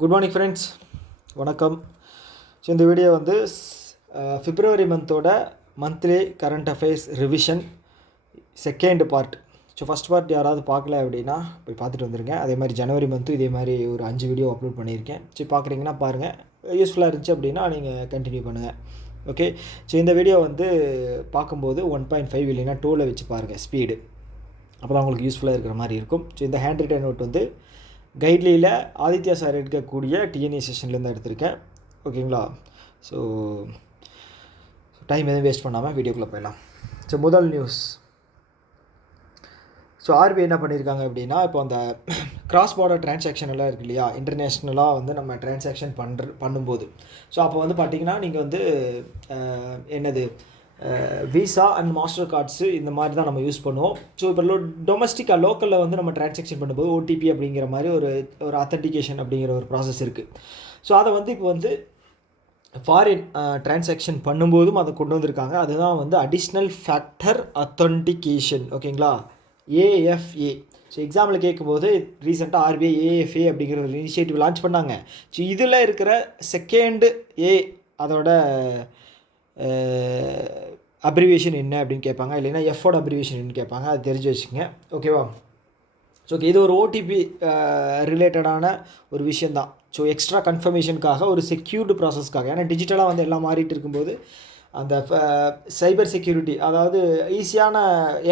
Good morning friends, வணக்கம். So இந்த video வந்து பிப்ரவரி மந்தோட monthly current affairs revision second part. So first part யாராவது பார்க்கல அப்படின்னா போய் பார்த்துட்டு வந்துருங்க. அதே மாதிரி ஜனவரி மந்த்தும் இதே மாதிரி ஒரு 5 வீடியோ அப்லோட் பண்ணியிருக்கேன். ஸோ பார்க்குறீங்கன்னா பாருங்கள், யூஸ்ஃபுல்லாக இருந்துச்சு அப்படின்னா நீங்கள் கண்டினியூ பண்ணுங்கள். ஓகே. ஸோ இந்த வீடியோ வந்து பார்க்கும்போது 1.5 இல்லைன்னா 2ல் வச்சு பாருங்கள் ஸ்பீடு. அப்போ தான் உங்களுக்கு யூஸ்ஃபுல்லாக இருக்கிற மாதிரி இருக்கும். ஸோ இந்த ஹேண்ட் ரிட்டன் நோட் வந்து கைட்லியில் ஆதித்யா சார் எடுக்கக்கூடிய டிஎன்ஏ செஷன்லேருந்து எடுத்திருக்கேன். ஓகேங்களா? ஸோ டைம் எதுவும் வேஸ்ட் பண்ணாமல் வீடியோக்குள்ளே போயிடலாம். ஸோ முதல் நியூஸ். ஸோ ஆர்பிஐ என்ன பண்ணியிருக்காங்க அப்படின்னா, இப்போ அந்த கிராஸ் பார்டர் டிரான்சாக்ஷன் எல்லாம் இருக்குது இல்லையா, இன்டர்நேஷ்னலாக வந்து நம்ம டிரான்சாக்ஷன் பண்ணும்போது, ஸோ அப்போ வந்து பார்த்திங்கன்னா நீங்கள் வந்து என்னது விசா அண்ட் மாஸ்டர் கார்ட்ஸு இந்த மாதிரி தான் நம்ம யூஸ் பண்ணுவோம். ஸோ இப்போ டொமஸ்டிக்காக லோக்கலில் வந்து நம்ம டிரான்சாக்ஷன் பண்ணும்போது ஓடிபி அப்படிங்கிற மாதிரி ஒரு அத்தன்டிகேஷன் அப்படிங்கிற ஒரு ப்ராசஸ் இருக்குது. ஸோ அதை வந்து இப்போ வந்து ஃபாரின் டிரான்சாக்ஷன் பண்ணும்போதும் அதை கொண்டு வந்திருக்காங்க. அதுதான் வந்து அடிஷ்னல் ஃபேக்டர் அத்தன்டிகேஷன். ஓகேங்களா? ஏஎஃப்ஏ. ஸோ எக்ஸாம்பிள் கேட்கும்போது ரீசெண்டாக ஆர்பிஐ ஏஎஃப்ஏ அப்படிங்கிற ஒரு இனிஷியேட்டிவ் லான்ச் பண்ணாங்க. ஸோ இதில் இருக்கிற செகண்டு ஏ அதோட அப்ரிவேஷன் என்ன அப்படின்னு கேட்பாங்க, இல்லைன்னா எஃபோட அப்ரிவேஷன் என்ன கேட்பாங்க. அது தெரிஞ்சு வச்சுக்கோங்க. ஓகேவா? ஸோ ஓகே, இது ஒரு ஓடிபி ரிலேட்டடான ஒரு விஷயந்தான். ஸோ எக்ஸ்ட்ரா கன்ஃபர்மேஷனுக்காக ஒரு செக்யூர்டு ப்ராசஸ்க்காக. ஏன்னா டிஜிட்டலாக வந்து எல்லாம் மாறிட்டு இருக்கும்போது அந்த சைபர் செக்யூரிட்டி, அதாவது ஈஸியான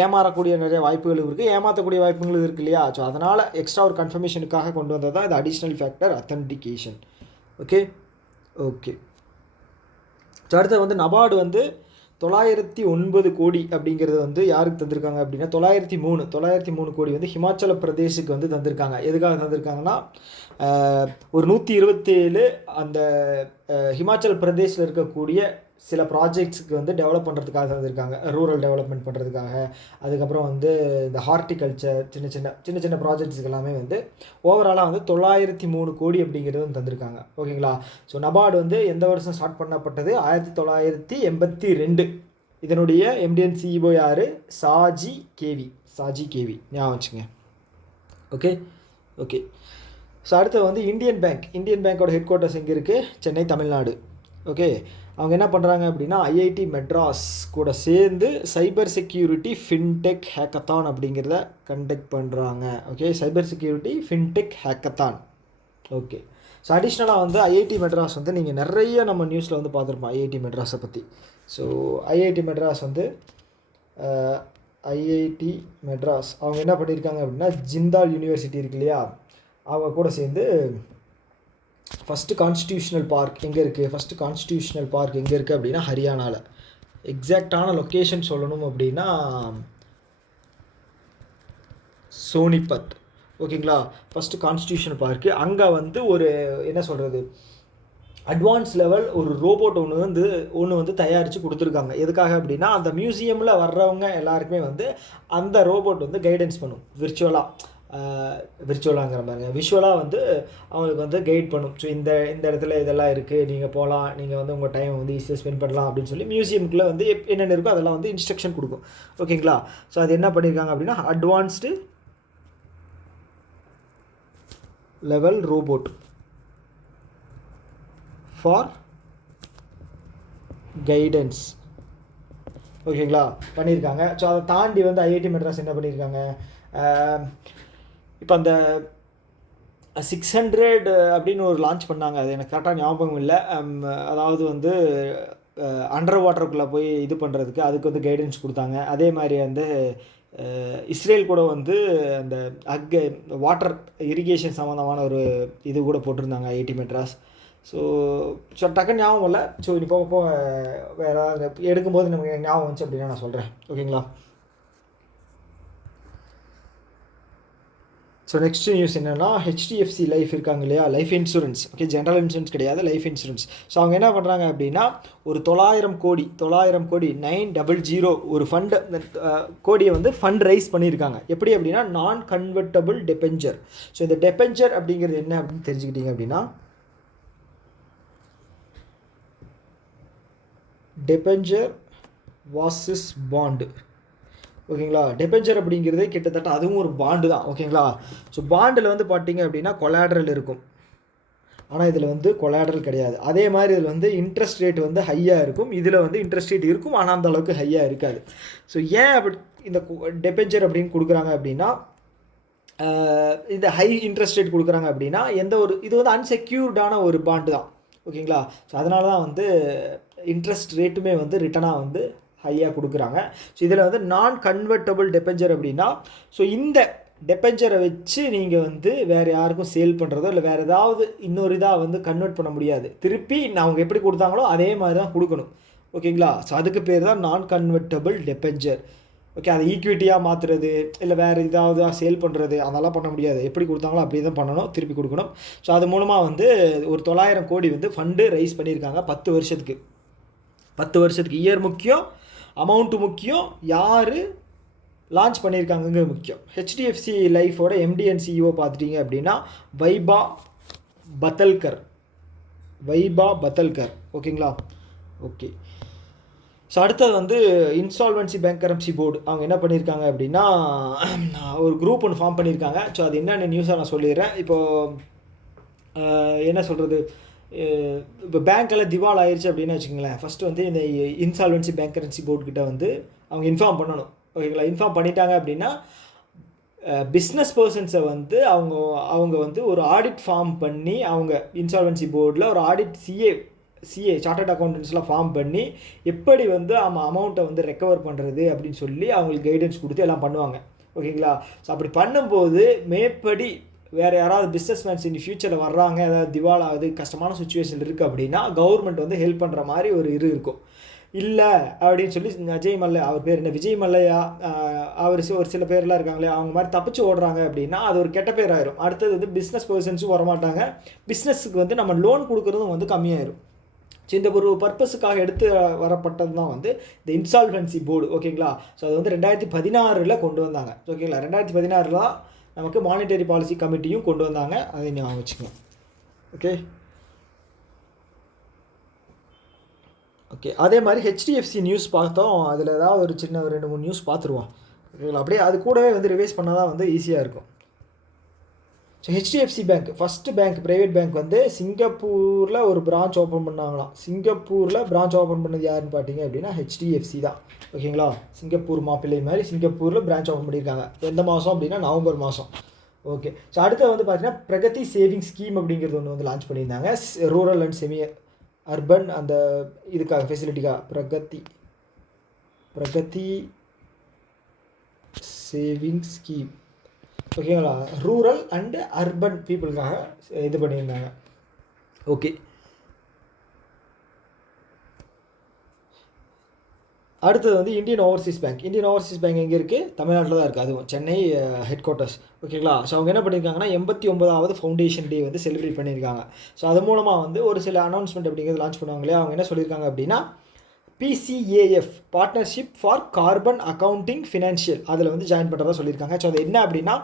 ஏமாறக்கூடிய நிறைய வாய்ப்புகள் இருக்குது, ஏமாற்றக்கூடிய வாய்ப்புகள் இருக்குது இல்லையா? ஸோ அதனால் எக்ஸ்ட்ரா ஒரு கன்ஃபர்மேஷனுக்காக கொண்டு வந்தது தான் இது additional factor authentication. Okay. So அடுத்து வந்து நபார்டு வந்து 909 கோடி அப்படிங்கிறது வந்து யாருக்கு தந்திருக்காங்க அப்படின்னா 903 கோடி வந்து ஹிமாச்சல பிரதேஷுக்கு வந்து தந்திருக்காங்க. எதுக்காக தந்திருக்காங்கன்னா, ஒரு 127 அந்த ஹிமாச்சல் பிரதேஷில் இருக்கக்கூடிய சில ப்ராஜெக்ட்ஸுக்கு வந்து டெவலப் பண்ணுறதுக்காக தந்திருக்காங்க. ரூரல் டெவலப்மெண்ட் பண்ணுறதுக்காக, அதுக்கப்புறம் வந்து இந்த ஹார்டிகல்ச்சர் சின்ன சின்ன ப்ராஜெக்ட்ஸுக்கு எல்லாமே வந்து ஓவராலாக வந்து 903 கோடி அப்படிங்கிறது வந்து தந்திருக்காங்க. ஓகேங்களா? ஸோ நபார்டு வந்து எந்த வருஷம் ஸ்டார்ட் பண்ணப்பட்டது? 1982. இதனுடைய எம்டிஎன் சிஇஓ யார்? சாஜி கேவி. ஞாபகம் வச்சுங்க. ஓகே. ஸோ அடுத்து வந்து இந்தியன் பேங்கோட ஹெட் குவார்ட்டர்ஸ் எங்கே இருக்குது? சென்னை, தமிழ்நாடு. ஓகே. அவங்க என்ன பண்ணுறாங்க அப்படின்னா, ஐஐடி மெட்ராஸ் கூட சேர்ந்து சைபர் செக்யூரிட்டி ஃபின்டெக் ஹேக்கத்தான் அப்படிங்கிறத கண்டக்ட் பண்ணுறாங்க. Okay, cyber security fintech hackathon. Okay. So அடிஷ்னலாக வந்து ஐஐடி மெட்ராஸ் வந்து நீங்கள் நிறைய நம்ம நியூஸில் வந்து பார்த்துருப்போம் ஐஐடி மெட்ராஸை பற்றி. ஸோ ஐஐடி மெட்ராஸ் வந்து அவங்க என்ன பண்ணியிருக்காங்க அப்படின்னா, ஜிந்தால் யூனிவர்சிட்டி இருக்கு இல்லையா, அவங்க கூட சேர்ந்து ஃபஸ்ட்டு கான்ஸ்டியூஷனல் பார்க் எங்கே இருக்குது அப்படின்னா ஹரியானாவில். எக்ஸாக்டான லொக்கேஷன் சொல்லணும் அப்படின்னா சோனிபத். ஓகேங்களா? First constitutional park. அங்கே வந்து ஒரு என்ன சொல்கிறது, அட்வான்ஸ் லெவல் ஒரு ரோபோட் ஒன்று வந்து தயாரித்து கொடுத்துருக்காங்க. எதுக்காக அப்படின்னா, அந்த மியூசியமில் வர்றவங்க எல்லாருக்குமே வந்து அந்த ரோபோட் வந்து கைடன்ஸ் பண்ணும். விர்ச்சுவலாங்கிற பாருங்க, விஷுவலாக வந்து அவங்களுக்கு வந்து கைட் பண்ணும். ஸோ இந்த இடத்துல இதெல்லாம் இருக்குது, நீங்கள் போகலாம், நீங்கள் வந்து உங்கள் டைமை வந்து ஈஸியாக ஸ்பெண்ட் பண்ணலாம் அப்படின்னு சொல்லி மியூசியமுக்குள்ளே வந்து என்னென்ன இருக்கோ அதெல்லாம் வந்து இன்ஸ்ட்ரக்ஷன் கொடுக்கும். ஓகேங்களா? ஸோ அது என்ன பண்ணியிருக்காங்க அப்படின்னா, advanced level robot for guidance. ஓகேங்களா? பண்ணியிருக்காங்க. ஸோ அதை தாண்டி வந்து ஐஐடி மெட்ராஸ் என்ன பண்ணியிருக்காங்க, இப்போ அந்த 600 அப்படின்னு ஒரு லான்ச் பண்ணாங்க. அது எனக்கு கரெக்டாக ஞாபகம் இல்லை. அதாவது வந்து அண்டர் வாட்டருக்குள்ளே போய் இது பண்ணுறதுக்கு அதுக்கு வந்து கைடன்ஸ் கொடுத்தாங்க. அதே மாதிரி வந்து இஸ்ரேல் கூட வந்து அந்த வாட்டர் இரிகேஷன் சம்மந்தமான ஒரு இது கூட போட்டிருந்தாங்க ஐஐடி மெட்ராஸ். ஸோ டக்குன்னு ஞாபகம் இல்லை. ஸோ இனி போக வேறு ஏதாவது எடுக்கும்போது நமக்கு ஞாபகம் வந்துச்சு அப்படின்னா நான் சொல்கிறேன். ஓகேங்களா? ஸோ நெக்ஸ்ட் நியூஸ் என்னென்னா, ஹெச்டிஎஃப்சி லைஃப் இருக்காங்க இல்லையா, life insurance. Okay, general insurance கிடையாது, லைஃப் இன்சூரன்ஸ். ஸோ அவங்க என்ன பண்ணுறாங்க அப்படின்னா, ஒரு 900 கோடி 900 ஒரு ஃபண்டு கோடியை வந்து ஃபண்ட் ரைஸ் பண்ணியிருக்காங்க. எப்படி அப்படின்னா, நான் கன்வெர்ட்டபிள் டெபெஞ்சர். ஸோ இந்த டெபெஞ்சர் அப்படிங்கிறது என்ன அப்படின்னு தெரிஞ்சுக்கிட்டீங்க அப்படின்னா, டெபெஞ்சர் வாசஸ் பாண்டு. ஓகேங்களா? டெபெஞ்சர் அப்படிங்கிறது கிட்டத்தட்ட அதுவும் ஒரு பாண்டு தான். ஓகேங்களா? ஸோ பாண்டில் வந்து பார்த்தீங்க அப்படின்னா கொலாட்ரல் இருக்கும். ஆனால் இதில் வந்து கொலாட்ரல் கிடையாது. அதே மாதிரி இதில் வந்து இன்ட்ரெஸ்ட் ரேட் வந்து ஹையாக இருக்கும், இதில் வந்து இன்ட்ரெஸ்ட் ரேட் இருக்கும் ஆனால் அந்த அளவுக்கு ஹையாக இருக்காது. ஸோ ஏன் அப்படி இந்த டெபெஞ்சர் அப்படின்னு கொடுக்குறாங்க அப்படின்னா, இந்த ஹை இன்ட்ரெஸ்ட் ரேட் கொடுக்குறாங்க அப்படின்னா எந்த ஒரு இது வந்து அன்செக்யூர்டான ஒரு பாண்டு தான், ஓகேங்களா. ஸோ அதனால தான் வந்து இன்ட்ரெஸ்ட் ரேட்டுமே வந்து ரிட்டனாக வந்து ஹையாக கொடுக்குறாங்க. ஸோ இதில் வந்து நான் கன்வெர்ட்டபிள் டெபெஞ்சர் அப்படின்னா, ஸோ இந்த டெபெஞ்சரை வச்சு நீங்கள் வந்து வேறு யாருக்கும் சேல் பண்ணுறதோ இல்லை வேறு ஏதாவது இன்னொரு இதாக வந்து கன்வெர்ட் பண்ண முடியாது. திருப்பி அவங்க எப்படி கொடுத்தாங்களோ அதே மாதிரி தான் கொடுக்கணும், ஓகேங்களா. ஸோ அதுக்கு பேர் தான் நான் கன்வெர்ட்டபிள் டெபெஞ்சர். ஓகே, அதை ஈக்விட்டியாக மாற்றுறது இல்லை வேறு ஏதாவது சேல் பண்ணுறது அதெல்லாம் பண்ண முடியாது. எப்படி கொடுத்தாங்களோ அப்படி தான் பண்ணணும், திருப்பி கொடுக்கணும். ஸோ அது மூலமாக வந்து ஒரு 900 கோடி வந்து ஃபண்டு ரைஸ் பண்ணியிருக்காங்க 10 வருஷத்துக்கு. 10 வருஷத்துக்கு இயர் முக்கியம், அமௌண்ட்டு முக்கியம், யார் லான்ச் பண்ணியிருக்காங்கங்க முக்கியம். ஹெச்டிஎஃப்சி லைஃபோட எம்டி அண்ட் சிஇஓ பார்த்துட்டிங்க அப்படின்னா வைபா பத்தல்கர், ஓகேங்களா. ஓகே, ஸோ அடுத்தது வந்து இன்சால்வன்சி பேங்க்ரப்சி போர்டு அவங்க என்ன பண்ணியிருக்காங்க அப்படின்னா ஒரு குரூப் ஒன்று ஃபார்ம் பண்ணியிருக்காங்க. ஸோ அது என்னென்ன நியூஸாக நான் சொல்லிடுறேன். இப்போது என்ன சொல்கிறது, இப்போ பேங்க்கெல்லாம் திவால் ஆயிடுச்சு அப்படின்னு வச்சுக்கோங்களேன். ஃபஸ்ட்டு வந்து இந்த இன்சால்வன்சி பேங்க்ரப்சி போர்டுக்கிட்ட வந்து அவங்க இன்ஃபார்ம் பண்ணணும், ஓகேங்களா. இன்ஃபார்ம் பண்ணிட்டாங்க அப்படின்னா பிஸ்னஸ் பர்சன்ஸை வந்து அவங்க வந்து ஒரு ஆடிட் ஃபார்ம் பண்ணி அவங்க இன்சால்வன்சி போர்டில் ஒரு ஆடிட் சிஏ சார்ட்டர்ட் அக்கௌண்டன்ஸ்லாம் ஃபார்ம் பண்ணி எப்படி வந்து அமௌண்ட்டை வந்து ரெக்கவர் பண்ணுறது அப்படின்னு சொல்லி அவங்களுக்கு கைடன்ஸ் கொடுத்து எல்லாம் பண்ணுவாங்க, ஓகேங்களா. ஸோ அப்படி பண்ணும்போது மேற்படி வேறு யாராவது பிஸ்னஸ்மேன்ஸ் இன் ஃபியூச்சரில் வர்றாங்க, ஏதாவது திவால் ஆகுது, கஷ்டமான சுச்சுவேஷன் இருக்குது அப்படின்னா கவர்மெண்ட் வந்து ஹெல்ப் பண்ணுற மாதிரி ஒரு இருக்கும். இல்லை அப்படின்னு சொல்லி அவர் பேர் என்ன, விஜய் மல்லையா, அவர் ஒரு சில பேர்லாம் இருக்காங்களே அவங்க மாதிரி தப்பிச்சு ஓடுறாங்க அப்படின்னா அது ஒரு கெட்ட பேர் ஆயிரும். அடுத்தது வந்து பிஸ்னஸ் பர்சன்ஸும் வரமாட்டாங்க, பிஸ்னஸுக்கு வந்து நம்ம லோன் கொடுக்குறதும் வந்து கம்மியாயிரும். ஸோ இந்த ஒரு பர்பஸுக்காக எடுத்து வரப்பட்டது தான் வந்து இந்த இன்சால்வன்சி போர்டு, ஓகேங்களா. ஸோ அது வந்து 2016 கொண்டு வந்தாங்க, ஓகேங்களா. 2016 தான் நமக்கு மானிட்டரி பாலிசி கமிட்டியும் கொண்டு வந்தாங்க, அதை ஞாபகம் வச்சுக்கணும், ஓகே. அதே மாதிரி ஹெச்டிஎஃப்சி நியூஸ் பார்த்தோம், அதில் ஏதாவது ஒரு சின்ன 2-3 நியூஸ் பார்த்துருவோம், ஓகேங்களா. அப்படியே அது கூடவே வந்து ரிவைஸ் பண்ணால் தான் வந்து ஈஸியாக இருக்கும். So HDFC bank first bank, private bank வந்து சிங்கப்பூரில் ஒரு பிரான்ச் ஓப்பன் பண்ணாங்களாம். சிங்கப்பூரில் பிரான்ச் ஓப்பன் பண்ணது யாருன்னு பார்த்தீங்க அப்படின்னா ஹெச்டிஎஃப்சி தான், ஓகேங்களா. சிங்கப்பூர் மாப்பிள்ளை மாதிரி சிங்கப்பூரில் பிரான்ச் ஓப்பன் பண்ணியிருக்காங்க. எந்த மாதம் அப்படின்னா நவம்பர் மாதம், ஓகே. ஸோ அடுத்து வந்து பார்த்தீங்கன்னா பிரகதி சேவிங் ஸ்கீம் அப்படிங்கிறது ஒன்று வந்து லான்ச் பண்ணியிருந்தாங்க, ரூரல் அண்ட் செமி அர்பன் அந்த இதுக்காக ஃபெசிலிட்டிக்காக பிரகதி சேவிங் ஸ்கீம், ஓகேங்களா. ரூரல் அண்டு அர்பன் பீப்புளுக்காக இது பண்ணியிருந்தாங்க, ஓகே. அடுத்தது வந்து இந்தியன் ஓவர்சீஸ் பேங்க் எங்கே இருக்குது, தமிழ்நாட்டில் தான் இருக்குது, அதுவும் சென்னை ஹெட் குவார்ட்டர்ஸ், ஓகேங்களா. ஸோ அவங்க என்ன பண்ணியிருக்காங்கன்னா 89வது ஃபவுண்டேஷன் டே வந்து செலிப்ரேட் பண்ணியிருக்காங்க. ஸோ அது மூலமாக வந்து ஒரு சில அனௌன்ஸ்மெண்ட் அப்படிங்கிறது லான்ச் பண்ணுவாங்களே. அவங்க என்ன சொல்லியிருக்காங்க அப்படின்னா PCAF partnership for carbon accounting financial அதில் வந்து ஜாயின் பண்ணுறதா சொல்லியிருக்காங்க. ஸோ அது என்ன அப்படின்னா,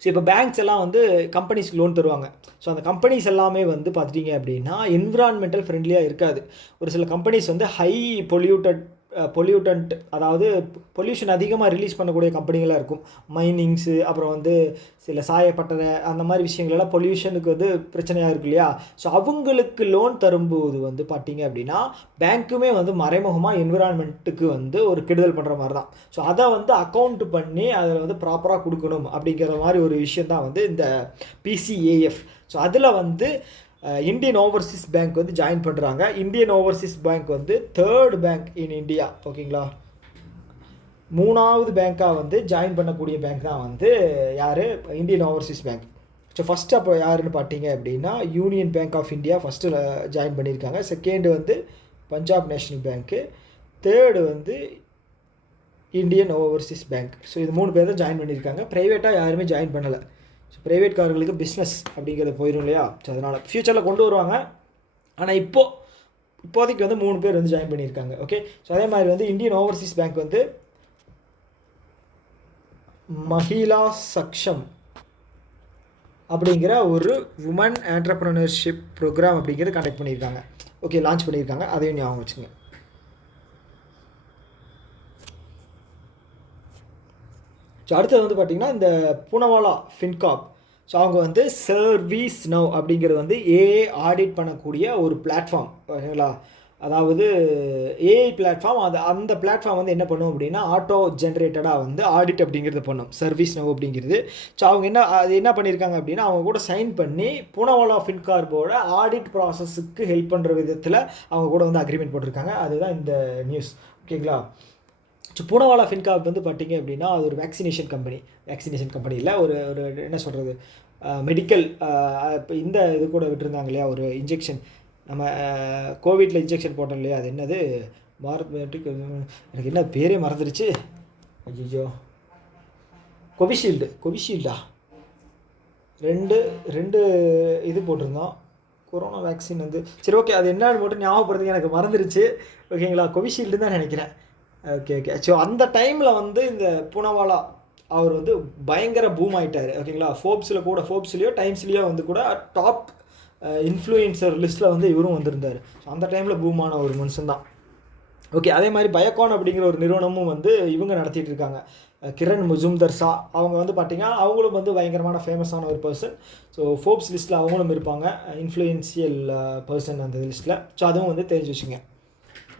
ஸோ இப்போ பேங்க்ஸ் எல்லாம் வந்து கம்பெனிஸ்க்கு லோன் தருவாங்க. ஸோ அந்த கம்பெனிஸ் எல்லாமே வந்து பார்த்துட்டிங்க அப்படின்னா என்விரான்மெண்டல் ஃப்ரெண்ட்லியாக இருக்காது. ஒரு சில கம்பெனிஸ் வந்து ஹை பொல்யூட்டன்ட் அதாவது பொல்யூஷன் அதிகமாக ரிலீஸ் பண்ணக்கூடிய கம்பெனிகளாக இருக்கும். மைனிங்ஸு, அப்புறம் வந்து சில சாயப்பட்டறை அந்த மாதிரி விஷயங்களெல்லாம் பொல்யூஷனுக்கு வந்து பிரச்சனையாக இருக்கு இல்லையா. ஸோ அவங்களுக்கு லோன் தரும்போது வந்து பார்த்திங்க அப்படின்னா பேங்க்குமே வந்து மறைமுகமாக என்விரான்மெண்ட்டுக்கு வந்து ஒரு கெடுதல் பண்ணுற மாதிரி தான். ஸோ அதை வந்து அக்கௌண்ட் பண்ணி அதில் வந்து ப்ராப்பராக கொடுக்கணும் அப்படிங்கிற மாதிரி ஒரு விஷயம் தான் வந்து இந்த PCAF. ஸோ அதில் வந்து இந்தியன் ஓவர்சீஸ் பேங்க் வந்து ஜாயின் பண்ணுறாங்க. இந்தியன் ஓவர்சீஸ் பேங்க் வந்து 3rd பேங்க் இன் இந்தியா, ஓகேங்களா. 3வது பேங்க்காக வந்து ஜாயின் பண்ணக்கூடிய பேங்க் தான் வந்து யார், Indian overseas bank. So first அப்போ யாருன்னு பார்த்தீங்க அப்படின்னா union bank of India first join பண்ணியிருக்காங்க. செகண்டு வந்து பஞ்சாப் நேஷ்னல் பேங்க்கு, தேர்டு வந்து இந்தியன் ஓவர்சீஸ் பேங்க். ஸோ இது 3 பேர் தான் ஜாயின் பண்ணியிருக்காங்க. ப்ரைவேட்டாக யாருமே ஜாயின் பண்ணலை. ஸோ ப்ரைவேட் காரர்களுக்கு பிஸ்னஸ் அப்படிங்கிறது போயிடும் இல்லையா. ஸோ அதனால் ஃப்யூச்சரில் கொண்டு வருவாங்க. ஆனால் இப்போதைக்கு வந்து 3 பேர் வந்து ஜாயின் பண்ணியிருக்காங்க, ஓகே. ஸோ அதே மாதிரி வந்து இந்தியன் ஓவர்சீஸ் பேங்க் வந்து மஹிலா சக்ஷம் அப்படிங்கிற ஒரு உமன் ஆண்டர்ப்ரனர்ஷிப் ப்ரோக்ராம் அப்படிங்கிறது கண்டக்ட் பண்ணியிருக்காங்க, ஓகே, லான்ச் பண்ணியிருக்காங்க. அதையும் ஞாபகம் வச்சுங்க. ஸோ அடுத்தது வந்து பார்த்திங்கன்னா இந்த பூனவாலா ஃபின்காப். ஸோ அவங்க வந்து சர்வீஸ் நவ் அப்படிங்கிறது வந்து ஏஐ ஆடிட் பண்ணக்கூடிய ஒரு பிளாட்ஃபார்ம், ஓகேங்களா. அதாவது ஏஐ பிளாட்ஃபார்ம். அந்த பிளாட்ஃபார்ம் வந்து என்ன பண்ணும் அப்படின்னா ஆட்டோ ஜென்ரேட்டடாக வந்து ஆடிட் அப்படிங்கிறது பண்ணும், சர்வீஸ் நவ் அப்படிங்கிறது. ஸோ அவங்க என்ன பண்ணியிருக்காங்க அப்படின்னா அவங்க கூட சைன் பண்ணி பூனாவாலா ஃபின்கார்போட ஆடிட் ப்ராசஸுக்கு ஹெல்ப் பண்ணுற விதத்தில் அவங்க கூட வந்து அக்ரிமெண்ட் போட்டிருக்காங்க. அதுதான் இந்த நியூஸ், ஓகேங்களா. ஸோ பூனாவாலா ஃபின்கார்ப் வந்து பார்த்திங்க அப்படின்னா அது ஒரு வேக்சினேஷன் கம்பெனி இல்லை, ஒரு ஒரு என்ன சொல்கிறது, மெடிக்கல். இப்போ இந்த இது கூட விட்டுருந்தாங்க இல்லையா, ஒரு இன்ஜெக்ஷன், நம்ம கோவிட்டில் இன்ஜெக்ஷன் போட்டோம் இல்லையா, அது என்னது எனக்கு என்ன பேரே மறந்துடுச்சு, ஐயோ, கோவிஷீல்டா, ரெண்டு இது போட்டிருந்தோம் கொரோனா வேக்சின் வந்து. சரி, ஓகே, அது என்னன்னு மட்டும் ஞாபகப்படுத்துங்க, எனக்கு மறந்துடுச்சு, ஓகேங்களா. கோவிஷீல்டு தான் நினைக்கிறேன். ஓகே. ஸோ அந்த டைமில் வந்து இந்த பூனாவாலா அவர் வந்து பயங்கர பூம் ஆகிட்டார், ஓகேங்களா. ஃபோர்ப்ஸ்லேயோ டைம்ஸ்லேயோ வந்து கூட டாப் இன்ஃப்ளூயன்சர் லிஸ்ட்டில் வந்து இவரும் வந்திருந்தார். ஸோ அந்த டைமில் பூமான ஒரு மனுஷன் தான். ஓகே, அதே மாதிரி பயோகான் அப்படிங்கிற ஒரு நிறுவனமும் வந்து இவங்க நடத்திட்டு இருக்காங்க, கிரண் முஜும்தர் ஷா. அவங்க வந்து பார்த்திங்கன்னா அவங்களும் வந்து பயங்கரமான ஃபேமஸான ஒரு பர்சன். ஸோ ஃபோர்ப்ஸ் லிஸ்ட்டில் அவங்களும் இருப்பாங்க, இன்ஃப்ளூயன்சியல் பர்சன் அந்த லிஸ்ட்டில். ஸோ அதுவும் வந்து தெரிஞ்சு வச்சுங்க.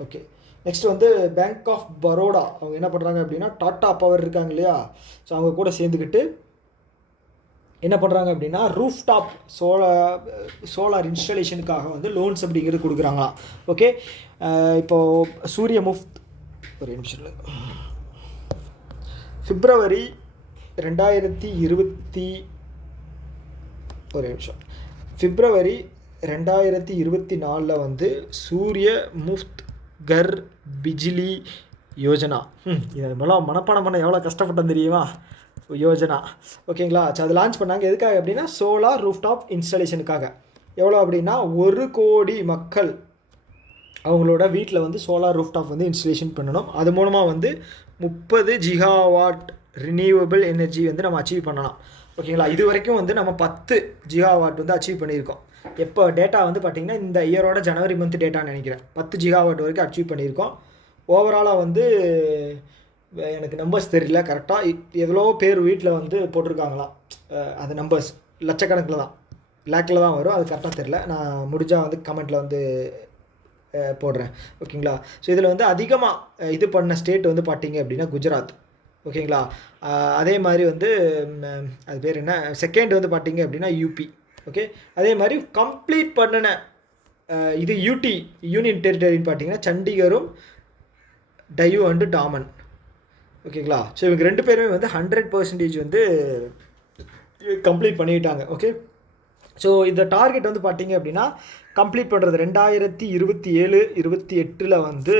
ஓகே, நெக்ஸ்ட் வந்து பேங்க் ஆஃப் பரோடா. அவங்க என்ன பண்ணுறாங்க அப்படின்னா டாட்டா பவர் இருக்காங்க இல்லையா, ஸோ அவங்க கூட சேர்ந்துக்கிட்டு என்ன பண்ணுறாங்க அப்படின்னா ரூஃப்டாப் சோலார் இன்ஸ்டாலேஷனுக்காக வந்து லோன்ஸ் அப்படிங்கிறது கொடுக்குறாங்களாம். ஓகே, இப்போது சூரிய முஃப்த் ஒரு நிமிஷம் பிப்ரவரி 2024 வந்து சூரிய முஃப்த் கர் பிஜிலி யோஜனா, இதெல்லாம் மனப்பாடம் பண்ண எவ்வளோ கஷ்டப்பட்டோம் தெரியுமா, யோஜனா, ஓகேங்களா. ஸோ அது லான்ச் பண்ணாங்க, எதுக்காக அப்படின்னா சோலார் ரூஃப்டாப் இன்ஸ்டாலேஷனுக்காக. எவ்வளோ அப்படின்னா 1 கோடி மக்கள் அவங்களோட வீட்டில் வந்து சோலார் ரூஃப்டாப் வந்து இன்ஸ்டாலேஷன் பண்ணணும். அது மூலமாக வந்து 30 ஜிகாவாட் ரினியூவபிள் எனர்ஜி வந்து நம்ம அச்சீவ் பண்ணலாம், ஓகேங்களா. இது வரைக்கும் வந்து நம்ம 10 ஜிகாவாட் வந்து அச்சீவ் பண்ணியிருக்கோம். எப்போ டேட்டா வந்து பார்த்திங்கன்னா இந்த இயரோட ஜனவரி மந்த் டேட்டான்னு நினைக்கிறேன், 10 ஜிகாவாட் வரைக்கும் அச்சீவ் பண்ணியிருக்கோம். ஓவராலாக வந்து எனக்கு நம்பர்ஸ் தெரியல கரெக்டாக, எவ்வளோ பேர் வீட்டில் வந்து போட்டிருக்காங்களாம். அது நம்பர்ஸ் லட்சக்கணக்கில் தான், லேக்கில் தான் வரும், அது கரெக்டாக தெரியல. நான் முடிஞ்சால் வந்து கமெண்ட்டில் வந்து போடுறேன், ஓகேங்களா. ஸோ இதில் வந்து அதிகமாக இது பண்ண ஸ்டேட் வந்து பார்த்திங்க அப்படின்னா குஜராத், ஓகேங்களா. அதே மாதிரி வந்து அது பேர் என்ன, செகண்ட் வந்து பார்த்திங்க அப்படின்னா யூபி, ஓகே. அதே மாதிரி கம்ப்ளீட் பண்ணின இது யூடி யூனியன் டெரிட்டரின்னு பார்த்திங்கன்னா சண்டிகரும் டயூ அண்டு டாமன், ஓகேங்களா. ஸோ இவங்க 2 பேருமே வந்து 100% வந்து கம்ப்ளீட் பண்ணிட்டாங்க, ஓகே. ஸோ இந்த டார்கெட் வந்து பார்த்திங்க அப்படின்னா கம்ப்ளீட் பண்ணுறது 2027-28 வந்து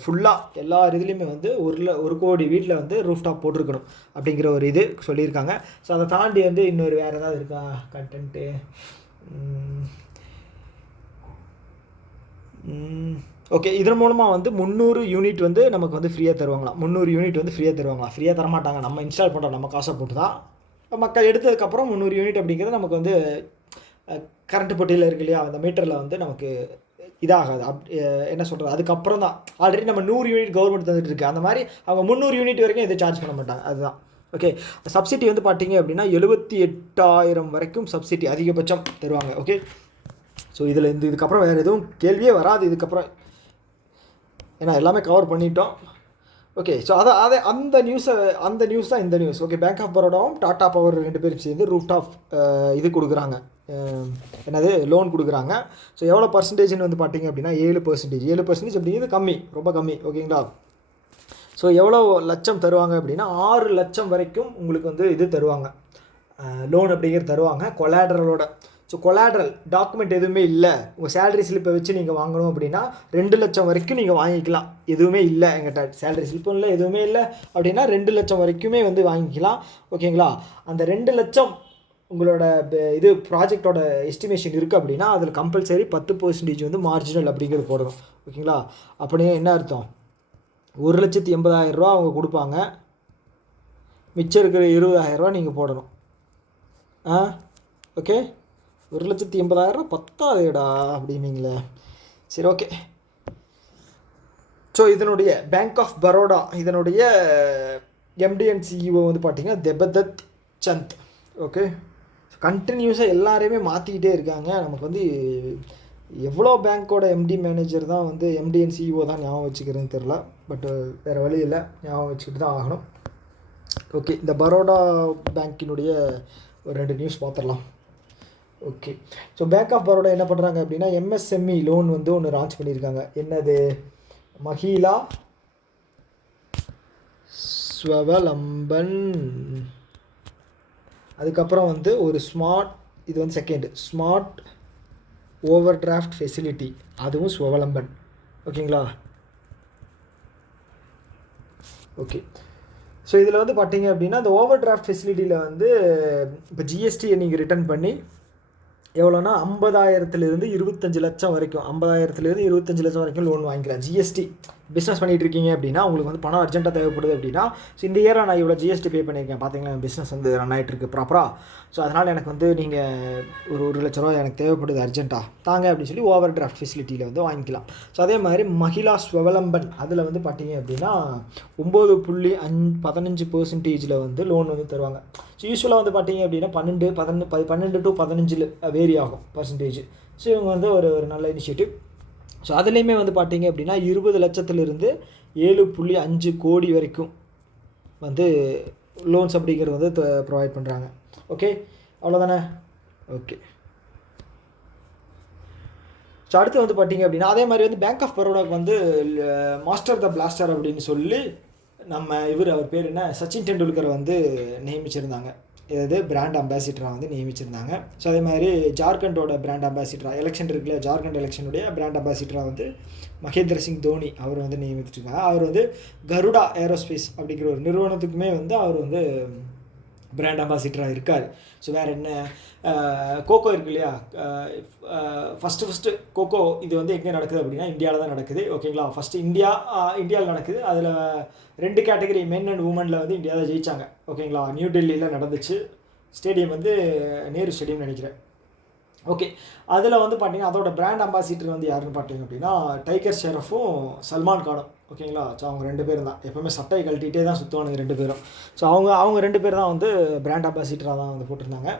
ஃபுல்லாக எல்லா இதுலேயுமே வந்து 1 கோடி வீட்டில் வந்து ரூஃப்டாப் போட்டிருக்கணும் அப்படிங்கிற ஒரு இது சொல்லியிருக்காங்க. ஸோ அதை தாண்டி வந்து இன்னொரு வேறு ஏதாவது இருக்கா கண்டென்ட்டு, ஓகே. இதன் மூலமாக வந்து 300 யூனிட் வந்து நமக்கு வந்து ஃப்ரீயாக தருவாங்களாம். 300 யூனிட் வந்து ஃப்ரீயாக தரமாட்டாங்க, நம்ம இன்ஸ்டால் பண்ணுறோம், நம்ம காசை போட்டு தான். மக்கள் எடுத்ததுக்கப்புறம் 300 யூனிட் அப்படிங்கிறது நமக்கு வந்து கரண்ட் பொட்டியில் இருக்கு இல்லையா, அந்த மீட்டரில் வந்து நமக்கு இதாகாது, என்ன சொல்கிறது, அதுக்கப்புறம் தான். ஆல்ரெடி நம்ம 100 யூனிட் கவர்மெண்ட் தந்துட்டு இருக்குது, அந்த மாதிரி அவங்க 300 யூனிட் வரைக்கும் இதை சார்ஜ் பண்ண மாட்டாங்க, அதுதான். ஓகே, சப்சிடி வந்து பார்த்திங்க அப்படின்னா 78,000 வரைக்கும் சப்சிடி அதிகபட்சம் தருவாங்க, ஓகே. ஸோ இதில் இதுக்கப்புறம் வேறு எதுவும் கேள்வியே வராது இதுக்கப்புறம், ஏன்னா எல்லாமே கவர் பண்ணிட்டோம், ஓகே. ஸோ அந்த நியூஸ் தான் இந்த நியூஸ், ஓகே. பேங்க் ஆஃப் பரோடாவும் டாட்டா பவர் 2 பேரும் சேர்ந்து ரூஃப்டாப் இது கொடுக்குறாங்க, என்னது லோன் கொடுக்குறாங்க. ஸோ எவ்வளோ பர்சன்டேஜ்னு வந்து பார்த்திங்க அப்படின்னா 7% அப்படிங்கிறது கம்மி, ரொம்ப கம்மி, ஓகேங்களா. ஸோ எவ்வளோ லட்சம் தருவாங்க அப்படின்னா 6 லட்சம் வரைக்கும் உங்களுக்கு வந்து இது தருவாங்க, லோன் அப்படிங்கிறது தருவாங்க கொலாட்ரலோட. ஸோ கொலாட்ரல் டாக்குமெண்ட் எதுவுமே இல்லை, உங்கள் சேலரி ஸ்லிப்பை வச்சு நீங்கள் வாங்கணும் அப்படின்னா 2 லட்சம் வரைக்கும் நீங்கள் வாங்கிக்கலாம். எதுவுமே இல்லை எங்கிட்ட, சேலரி ஸ்லிப்பும் இல்லை, எதுவுமே இல்லை அப்படின்னா 2 லட்சம் வரைக்குமே வந்து வாங்கிக்கலாம், ஓகேங்களா. அந்த 2 லட்சம் உங்களோட இது ப்ராஜெக்டோட எஸ்டிமேஷன் இருக்குது அப்படின்னா அதில் கம்பல்சரி 10% வந்து மார்ஜினல் அப்படிங்கிறது போடணும், ஓகேங்களா. அப்படியே என்ன அர்த்தம், 1,80,000 அவங்க கொடுப்பாங்க, மிச்சம் இருக்கிற 20,000 நீங்கள் போடணும், ஓகே. 1,80,000 பத்தாதேடா அப்படின்னீங்களே, சரி, ஓகே. ஸோ இதனுடைய பேங்க் ஆஃப் பரோடா இதனுடைய எம்டி அண்ட் சிஇஓ வந்து பார்த்திங்கன்னா தேபதத் சந்த், ஓகே. கண்டினியூஸாக எல்லாரையுமே மாற்றிக்கிட்டே இருக்காங்க. நமக்கு வந்து எவ்வளோ பேங்க்கோட எம்டி மேனேஜர் தான் வந்து எம்டி அண்ட் சிஇஓ தான் ஞாபகம் வச்சுக்கிறேன்னு தெரில. பட்டு வேறு வழி இல்லை, ஞாபகம் வச்சுக்கிட்டு தான் ஆகணும். ஓகே, இந்த பரோடா பேங்க்கினுடைய ஒரு 2 நியூஸ் பார்த்துடலாம். Okay, so bank of Baroda என்ன பண்ணுறாங்க அப்படின்னா எம்எஸ்எம்இ லோன் வந்து ஒன்று லான்ச் பண்ணியிருக்காங்க. என்னது? மஹிலா ஸ்வவலம்பன். அதுக்கப்புறம் வந்து ஒரு ஸ்மார்ட், இது வந்து second smart over draft facility, அதுவும் ஸ்வவலம்பன். ஓகேங்களா? ஓகே, ஸோ இதில் வந்து பார்த்தீங்க அப்படின்னா இந்த ஓவர் டிராஃப்ட் ஃபெசிலிட்டியில் வந்து இப்போ ஜிஎஸ்டியை நீங்கள் ரிட்டர்ன் பண்ணி எவ்வளோனா 50,000 25 லட்சம் வரைக்கும், 50,000 25 லட்சம் வரைக்கும் லோன் வாங்கிக்கலாம். ஜிஎஸ்டி பிஸ்னஸ் பண்ணிகிட்டு இருக்கீங்க அப்படின்னா உங்களுக்கு வந்து பணம் அர்ஜென்ட்டாக தேவைப்படுது அப்படின்னா, ஸோ இந்த இயராக நான் இவ்வளோ ஜிஎஸ்டி பே பண்ணியிருக்கேன், பார்த்தீங்களா என் பிஸ்னஸ் வந்து ரன் ஆகிட்டு இருக்கு ப்ராப்பராக. ஸோ அதனால் எனக்கு வந்து நீங்கள் ஒரு 1 லட்ச ரூபா எனக்கு தேவைப்படுது அர்ஜென்ட்டாக தாங்க அப்படின்னு சொல்லி ஓவர் டிராஃப்ட் ஃபெசிலிட்டியில் வந்து வாங்கிக்கலாம். ஸோ அதே மாதிரி மஹிலா ஸ்வவலம்பன் அதில் வந்து பார்த்தீங்க அப்படின்னா 9.15% வந்து லோன் வந்து தருவாங்க. ஸோ யூஸ்வலாக வந்து பார்த்தீங்க அப்படின்னா 12 to 15 வேரி ஆகும் பர்சன்டேஜ். ஸோ இவங்க வந்து ஒரு நல்ல இனிஷியேட்டிவ். ஸோ அதுலேயுமே வந்து பார்த்தீங்க அப்படின்னா 20 லட்சத்துலேருந்து 7.5 கோடி வரைக்கும் வந்து லோன்ஸ் அப்படிங்கிறது வந்து ப்ரொவைட் பண்ணுறாங்க. ஓகே, அவ்வளோதானே? ஓகே, ஸோ அடுத்து வந்து பார்த்தீங்க அப்படின்னா அதே மாதிரி வந்து பேங்க் ஆஃப் பரோடாவுக்கு வந்து மாஸ்டர் த பிளாஸ்டர் அப்படின்னு சொல்லி அவர் பேர் என்ன, சச்சின் டெண்டுல்கரை வந்து நியமிச்சிருந்தாங்க. இது பிராண்ட் அம்பாசிடராக வந்து நியமிச்சிருந்தாங்க. ஸோ அதே மாதிரி ஜார்க்கண்டோட பிராண்ட் அம்பாசிடராக எலெக்ஷன் இருக்குல்ல, ஜார்க்கண்ட் எலெக்ஷனுடைய பிராண்ட் அம்பாசிடராக வந்து மகேந்திர சிங் தோனி அவர் வந்து நியமிச்சிருக்காங்க. அவர் வந்து கருடா ஏரோஸ்பேஸ் அப்படிங்கிற ஒரு நிறுவனத்துக்குமே வந்து அவர் வந்து பிராண்ட் அம்பாசிடராக இருக்கார். ஸோ வேறு என்ன, கோகோ இருக்கு இல்லையா, ஃபஸ்ட்டு கோகோ இது வந்து எங்கே நடக்குது அப்படின்னா இந்தியாவில் தான் நடக்குது. ஓகேங்களா? ஃபஸ்ட்டு இந்தியாவில் நடக்குது. அதில் 2 கேட்டகரி மென் அண்ட் உமனில் வந்து இந்தியா தான் ஜெயித்தாங்க. ஓகேங்களா? நியூ டெல்லியில் நடந்துச்சு. ஸ்டேடியம் வந்து நேரு ஸ்டேடியம் நினைக்கிறேன். ஓகே, அதில் வந்து பார்த்தீங்கன்னா அதோட பிராண்ட் அம்பாசிடர் வந்து யாருன்னு பார்த்தீங்க அப்படின்னா டைகர் ஷெரஃபும் சல்மான் கானும். ஓகேங்களா? ஸோ அவங்க 2 பேரும் தான் எப்போவுமே சட்டையை கழட்டிகிட்டே தான் சுற்றுவானுங்க 2 பேரும். ஸோ அவங்க 2 பேர் தான் வந்து பிராண்ட் அம்பாசிடராக தான் வந்து போட்டிருந்தாங்க.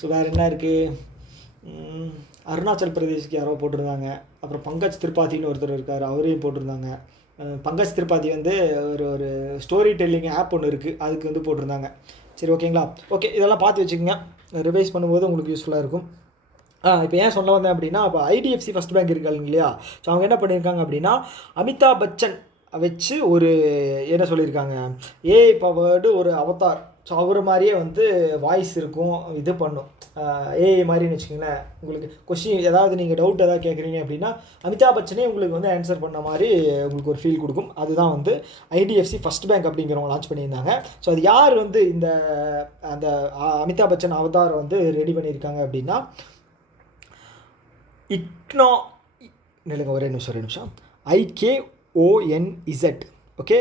ஸோ வேறு என்ன இருக்குது, அருணாச்சல் பிரதேஷ்க்கு யாரோ போட்டிருந்தாங்க. அப்புறம் பங்கஜ் திரிபாதின்னு ஒருத்தர் இருக்கார், அவரையும் போட்டிருந்தாங்க. பங்கஜ் திரிபாதி வந்து ஒரு ஸ்டோரி டெல்லிங் ஆப் ஒன்று இருக்குது, அதுக்கு வந்து போட்டிருந்தாங்க. சரி, ஓகேங்களா? ஓகே, இதெல்லாம் பார்த்து வச்சுக்கோங்க, ரிவைஸ் பண்ணும்போது உங்களுக்கு யூஸ்ஃபுல்லாக இருக்கும். இப்போ ஏன் சொல்ல வந்தேன் அப்படின்னா, இப்போ ஐடிஎஃப்சி ஃபஸ்ட் பேங்க் இருக்காங்க இல்லையா, ஸோ அவங்க என்ன பண்ணியிருக்காங்க அப்படின்னா அமிதாப் பச்சன் வச்சு ஒரு என்ன சொல்லியிருக்காங்க, ஏஐ பவர்டு ஒரு அவதார். ஸோ அவர் மாதிரியே வந்து வாய்ஸ் இருக்கும், இது பண்ணும் ஏஐ மாதிரின்னு வச்சுக்கோங்களேன். உங்களுக்கு கொஷின் ஏதாவது நீங்கள் டவுட் எதாவது கேட்குறீங்க அப்படின்னா அமிதாப் பச்சனே உங்களுக்கு வந்து ஆன்சர் பண்ண மாதிரி உங்களுக்கு ஒரு ஃபீல் கொடுக்கும். அதுதான் வந்து ஐடிஎஃப்சி ஃபஸ்ட் பேங்க் அப்படிங்கிறவங்க லான்ச் பண்ணியிருந்தாங்க. ஸோ அது யார் வந்து அந்த அமிதாப் பச்சன் அவதாரை வந்து ரெடி பண்ணியிருக்காங்க அப்படின்னா நிலுங்க ஒரே நிமிஷம் IKONZ. ஓகே,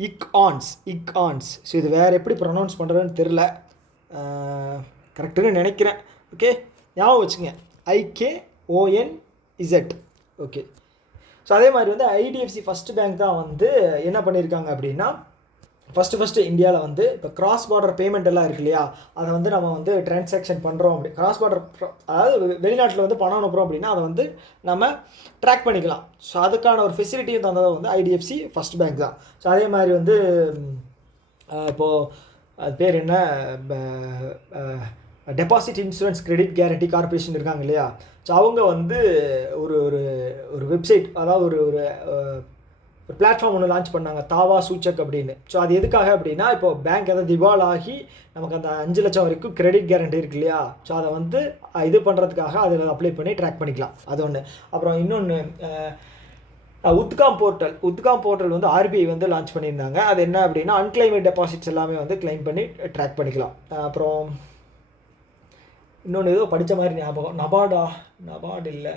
இக்ஆன்ஸ். ஸோ இது வேறு எப்படி ப்ரொனவுன்ஸ் பண்ணுறதுன்னு தெரில, கரெக்டுன்னு நினைக்கிறேன். ஓகே, ஞாபகம் வச்சுங்க, IKONZ. ஓகே, ஸோ அதே மாதிரி வந்து ஐடிஎஃப்சி ஃபஸ்ட் பேங்க் தான் வந்து என்ன பண்ணியிருக்காங்க அப்படின்னா ஃபஸ்ட்டு இந்தியாவில் வந்து இப்போ கிராஸ் பார்டர் பேமெண்ட் எல்லாம் இருக்கு இல்லையா, அதை வந்து நம்ம வந்து டிரான்சாக்ஷன் பண்ணுறோம் அப்படி கிராஸ் பார்டர், அதாவது வெளிநாட்டில் வந்து பணம் அனுப்புகிறோம் அப்படின்னா அதை வந்து நம்ம ட்ராக் பண்ணிக்கலாம். ஸோ அதுக்கான ஒரு ஃபெசிலிட்டியும் தந்ததை வந்து ஐடிஎஃப்சி ஃபஸ்ட் பேங்க் தான். ஸோ அதே மாதிரி வந்து இப்போது அது பேர் என்ன, deposit insurance credit guarantee corporation இருக்காங்க இல்லையா, ஸோ அவங்க வந்து ஒரு வெப்சைட், அதாவது ஒரு பிளாட்ஃபார்ம் ஒன்று லான்ச் பண்ணாங்க, தாவா சூச்சக் அப்படின்னு. ஸோ அது எதுக்காக அப்படின்னா, இப்போ பேங்க் எதாவது திவால் ஆகி நமக்கு அந்த 5 லட்சம் வரைக்கும் கிரெடிட் கேரண்டி இருக்கு இல்லையா, ஸோ அதை வந்து இது பண்ணுறதுக்காக அதில் அப்ளை பண்ணி ட்ராக் பண்ணிக்கலாம். அது ஒன்று. அப்புறம் இன்னொன்று உத்காம் போர்ட்டல் வந்து ஆர்பிஐ வந்து லான்ச் பண்ணியிருந்தாங்க. அது என்ன அப்படின்னா அன்கிளைமேட் டெபாசிட்ஸ் எல்லாமே வந்து கிளைம் பண்ணி ட்ராக் பண்ணிக்கலாம். அப்புறம் இன்னொன்று ஏதோ படித்த மாதிரி ஞாபகம், நபார்டு இல்லை.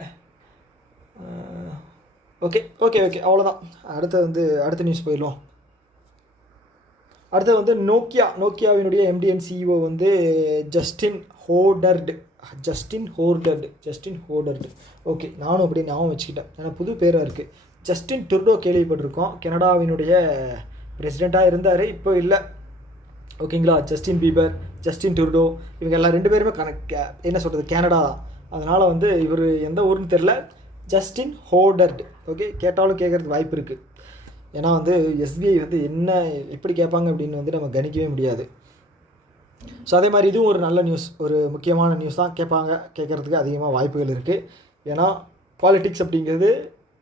ஓகே, அவ்வளோதான். அடுத்த நியூஸ் போயிடலாம். அடுத்தது வந்து நோக்கியாவினுடைய எம்டி அண்ட் சிஇஓ வந்து ஜஸ்டின் ஹோர்டர்டு. ஓகே, நானும் அப்படி ஞாபகம் வச்சுக்கிட்டேன், ஏன்னா புது பேராக இருக்குது. ஜஸ்டின் ட்ரூடோ கேள்விப்பட்டிருக்கோம், கனடாவினுடைய பிரசிடெண்ட்டாக இருந்தார், இப்போ இல்லை. ஓகேங்களா. ஜஸ்டின் பீபர், ஜஸ்டின் ட்ரூடோ, இவங்க எல்லாம் 2 பேருமே என்ன சொல்கிறது, கேனடா தான். அதனால் வந்து இவர் எந்த ஊருன்னு தெரில, ஜஸ்டின் ஹோடர்ட். ஓகே, கேட்டாலும் கேட்குறதுக்கு வாய்ப்பு இருக்குது. ஏன்னா வந்து எஸ்பிஐ வந்து என்ன எப்படி கேட்பாங்க அப்படின்னு வந்து நம்ம கணிக்கவே முடியாது. ஸோ அதே மாதிரி இதுவும் ஒரு நல்ல நியூஸ், ஒரு முக்கியமான நியூஸ் தான். கேட்குறதுக்கு அதிகமாக வாய்ப்புகள் இருக்குது. ஏன்னா பாலிட்டிக்ஸ் அப்படிங்கிறது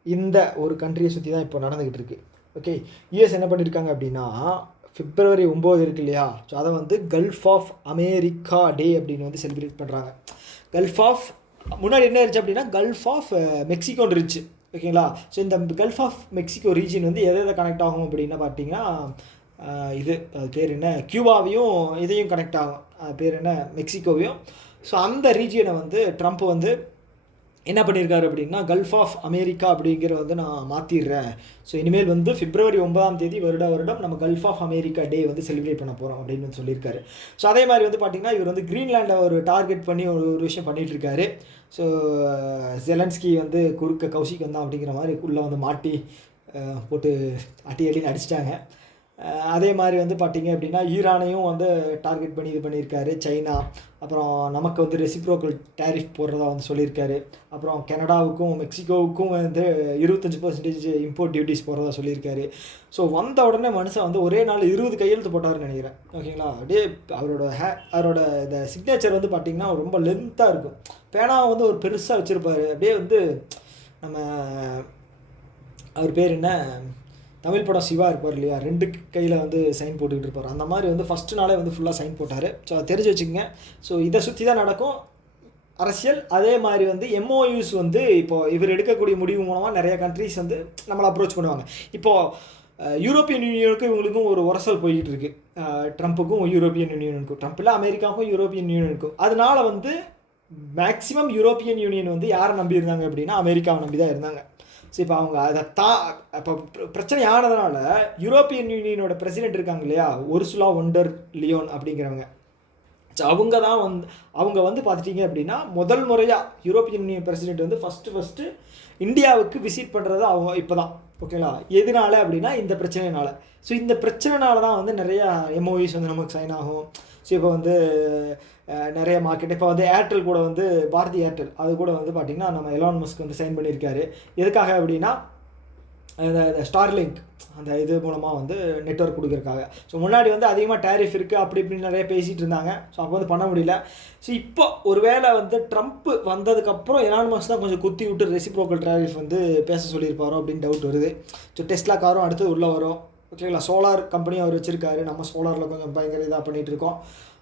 இந்த ஒரு கண்ட்ரியை சுற்றி தான் இப்போ நடந்துக்கிட்டு இருக்குது. ஓகே, யூஎஸ் என்ன பண்ணியிருக்காங்க அப்படின்னா, February 9 இருக்கு இல்லையா, ஸோ அதை வந்து கல்ஃப் ஆஃப் அமெரிக்கா டே அப்படின்னு வந்து செலிப்ரேட் பண்ணுறாங்க. கல்ஃப் ஆஃப் முன்னாடி என்ன இருந்துச்சு அப்படின்னா கல்ஃப் ஆஃப் மெக்சிகோன்னு இருந்துச்சு. ஓகேங்களா. ஸோ இந்த கல்ஃப் ஆஃப் மெக்சிகோ ரீஜன் வந்து எதை கனெக்ட் ஆகும் அப்படின்னா பார்த்தீங்கன்னா, இது அது பேர் என்ன, கியூபாவையும் இதையும் கனெக்ட் ஆகும், அது பேர் என்ன, மெக்சிகோவையும். ஸோ அந்த ரீஜியனை வந்து ட்ரம்ப் வந்து என்ன பண்ணியிருக்காரு அப்படின்னா, கல்ஃப் ஆஃப் அமெரிக்கா அப்படிங்கிற வந்து நான் மாற்றிடுறேன். ஸோ இனிமேல் வந்து February 9 வருடம் நம்ம கல்ஃப் ஆஃப் அமெரிக்கா டே வந்து செலிப்ரேட் பண்ண போகிறோம் அப்படின்னு வந்து சொல்லியிருக்காரு. ஸோ அதே மாதிரி வந்து பார்த்திங்கன்னா இவர் வந்து க்ரீன்லாண்டை ஒரு டார்கெட் பண்ணி ஒரு விஷயம் பண்ணிகிட்டு இருக்காரு. ஸோ ஜெலன்ஸ்கி வந்து குறுக்க கௌஷிக் வந்தான் அப்படிங்கிற மாதிரி உள்ளே வந்து மாட்டி போட்டு அடின்னு அடிச்சிட்டாங்க. அதே மாதிரி வந்து பார்த்திங்க அப்படின்னா ஈரானையும் வந்து டார்கெட் பண்ணி இது பண்ணியிருக்காரு. சைனா, அப்புறம் நமக்கு வந்து ரெசிப்ரோக்கல் டேரிஃப் போடுறதா வந்து சொல்லியிருக்காரு. அப்புறம் கனடாவுக்கும் மெக்சிகோவுக்கும் வந்து 25% இம்போர்ட் டியூட்டிஸ் போடுறதா சொல்லியிருக்காரு. ஸோ வந்த உடனே மனுஷன் வந்து ஒரே நாள் 20 கையெழுத்து போட்டார்னு நினைக்கிறேன். ஓகேங்களா. அப்படியே அவரோட இந்த சிக்னேச்சர் வந்து பார்த்திங்கன்னா ரொம்ப லென்த்தாக இருக்கும். பேனாவை வந்து ஒரு பெருசாக வச்சுருப்பார். அப்படியே வந்து நம்ம அவர் பேர் என்ன, தமிழ் படம் சிவா இருப்பார் இல்லையா, 2 கையில் வந்து சைன் போட்டுக்கிட்டு இருப்பார். அந்த மாதிரி வந்து ஃபஸ்ட்டு நாளே வந்து ஃபுல்லாக சைன் போட்டார். ஸோ அதை தெரிஞ்சு வச்சுக்கோங்க. ஸோ இதை சுற்றி தான் நடக்கும் அரசியல். அதே மாதிரி வந்து MOUs வந்து இப்போது இவர் எடுக்கக்கூடிய முடிவு மூலமாக நிறைய கண்ட்ரிஸ் வந்து நம்மளை அப்ரோச் பண்ணுவாங்க. இப்போது யூரோப்பியன் யூனியனுக்கும் இவங்களுக்கும் ஒரு உரசல் போய்கிட்டு இருக்குது. ட்ரம்ப்புக்கும் யூரோப்பியன் யூனியனுக்கும், ட்ரம்ப் இல்லை அமெரிக்காவுக்கும் யூரோப்பியன் யூனியனுக்கும். அதனால வந்து மேக்ஸிமம் யூரோப்பியன் யூனியன் வந்து யாரை நம்பி இருந்தாங்க அப்படின்னா அமெரிக்காவை நம்பி தான் இருந்தாங்க. ஸோ இப்போ அவங்க அதை இப்போ பிரச்சனை ஆனதுனால யூரோப்பியன் யூனியனோட பிரசிடென்ட் இருக்காங்க இல்லையா, உர்சுலா ஒண்டர் லியோன் அப்படிங்கிறவங்க, ஸோ அவங்க வந்து பார்த்துட்டிங்க அப்படின்னா முதல் முறையாக யூரோப்பியன் யூனியன் பிரசிடென்ட் வந்து ஃபஸ்ட்டு இந்தியாவுக்கு விசிட் பண்ணுறது அவங்க இப்போ தான். ஓகேங்களா. எதனால அப்படின்னா இந்த பிரச்சனைனால. ஸோ இந்த பிரச்சனைனால தான் வந்து நிறையா MOUs வந்து நமக்கு சைன் ஆகும். ஸோ இப்போ வந்து நிறைய மார்க்கெட், இப்போ வந்து ஏர்டெல் கூட வந்து பாரதி ஏர்டெல் அது கூட வந்து பார்த்திங்கன்னா நம்ம எலான் மஸ்க் வந்து சைன் பண்ணியிருக்காரு. எதுக்காக அப்படின்னா அந்த ஸ்டார்லிங்க் அந்த இது மூலமாக வந்து நெட்வொர்க் கொடுக்குறதுக்காக. ஸோ முன்னாடி வந்து அதிகமாக டேரிஃப் இருக்குது அப்படி இப்படின்னு நிறைய பேசிகிட்டு இருந்தாங்க. ஸோ அப்போ வந்து பண்ண முடியல. ஸோ இப்போ ஒரு வேளை வந்து ட்ரம்ப் வந்ததுக்கப்புறம் எலான் மஸ்க் தான் கொஞ்சம் குத்தி விட்டு ரெசிப்ரோக்கல் டேரிஃப் வந்து பேச சொல்லியிருப்பாரோ அப்படின்னு டவுட் வருது. ஸோ டெஸ்லா காரும் அடுத்து உள்ளே வரும். ஓகேங்களா. சோலார் கம்பெனியும் அவர் வச்சுருக்காரு. நம்ம சோலாரில் கொஞ்சம் பயங்கர இதாக பண்ணிகிட்ருக்கோம்.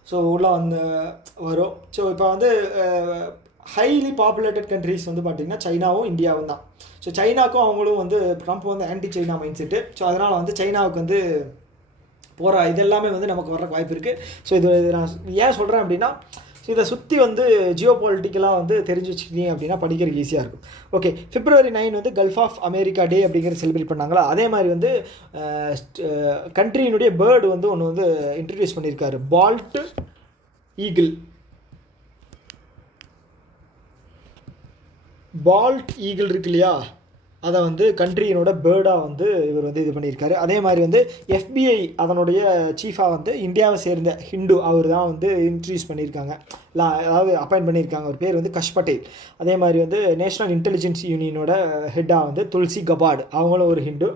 ஸோ உள்ளே வந்து வரும். ஸோ இப்போ வந்து ஹைலி பாப்புலேட்டட் கண்ட்ரிஸ் வந்து பார்த்திங்கன்னா சைனாவும் இந்தியாவும் தான். ஸோ சைனாக்கும் அவங்களும் வந்து ட்ரம்ப் வந்து anti China mind set. So அதனால் வந்து சைனாவுக்கு வந்து போகிற இதெல்லாமே வந்து நமக்கு வர வாய்ப்பு இருக்குது. ஸோ இது நான் ஏன் சொல்கிறேன் அப்படின்னா, ஸோ இதை சுற்றி வந்து ஜியோ பொலிட்டிக்கலாக வந்து தெரிஞ்சு வச்சுக்கிங்க அப்படின்னா படிக்கிறதுக்கு ஈஸியாக இருக்கும். ஓகே, February 9 வந்து கல்ஃப் ஆஃப் அமெரிக்கா டே அப்படிங்கிறது செலிப்ரேட் பண்ணாங்களா. அதே மாதிரி வந்து கண்ட்ரியினுடைய பேர்டு வந்து ஒன்று வந்து இன்ட்ரடியூஸ் பண்ணியிருக்காரு, பால்ட் ஈகிள். பால்ட் ஈகிள் இருக்கு இல்லையா, அதை வந்து கண்ட்ரியினோட பேர்டாக வந்து இவர் வந்து இது பண்ணியிருக்காரு. அதே மாதிரி வந்து FBI அதனுடைய சீஃபாக வந்து இந்தியாவை சேர்ந்த ஹிண்டு அவர் தான் வந்து இன்ட்ரடியூஸ் பண்ணியிருக்காங்க, அதாவது அப்பாயிண்ட் பண்ணியிருக்காங்க. அவர் பேர் வந்து கஷ் பட்டேல். அதே மாதிரி வந்து நேஷ்னல் இன்டெலிஜென்ஸ் யூனியனோட ஹெட்டாக வந்து துல்சி கபாட், அவங்களும் ஒரு ஹிண்டு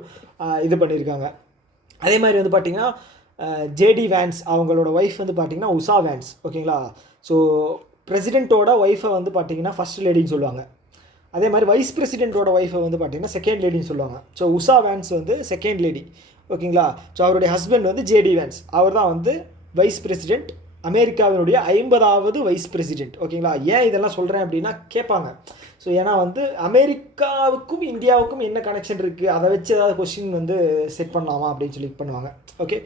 இது பண்ணியிருக்காங்க. அதே மாதிரி வந்து பார்த்திங்கன்னா JD வேன்ஸ் அவங்களோட ஒய்ஃப் வந்து பார்த்திங்கன்னா உஷா வேன்ஸ். ஓகேங்களா. ஸோ பிரசிடெண்ட்டோட ஒய்ஃபை வந்து பார்த்திங்கன்னா ஃபஸ்ட் லேடின்னு சொல்லுவாங்க. அதே மாதிரி வைஸ் பிரசிடெண்ட்டோட ஒய்ஃபை வந்து பார்த்திங்கன்னா செகண்ட் லேடின்னு சொல்லுவாங்க. ஸோ உஷா வேன்ஸ் வந்து செகண்ட் லேடி. ஓகேங்களா. ஸோ அவருடைய ஹஸ்பண்ட் வந்து JD வேன்ஸ், அவர் தான் வந்து வைஸ் பிரசிடெண்ட், அமெரிக்காவினுடைய 50வது வைஸ் பிரசிடெண்ட். ஓகேங்களா. ஏன் இதெல்லாம் சொல்கிறேன் அப்படின்னா கேட்பாங்க. ஸோ ஏன்னா வந்து அமெரிக்காவுக்கும் இந்தியாவுக்கும் என்ன கனெக்ஷன் இருக்குது, அதை வச்சு ஏதாவது கொஸ்டின் வந்து செட் பண்ணலாமா அப்படின்னு சொல்லி பண்ணுவாங்க. ஓகே.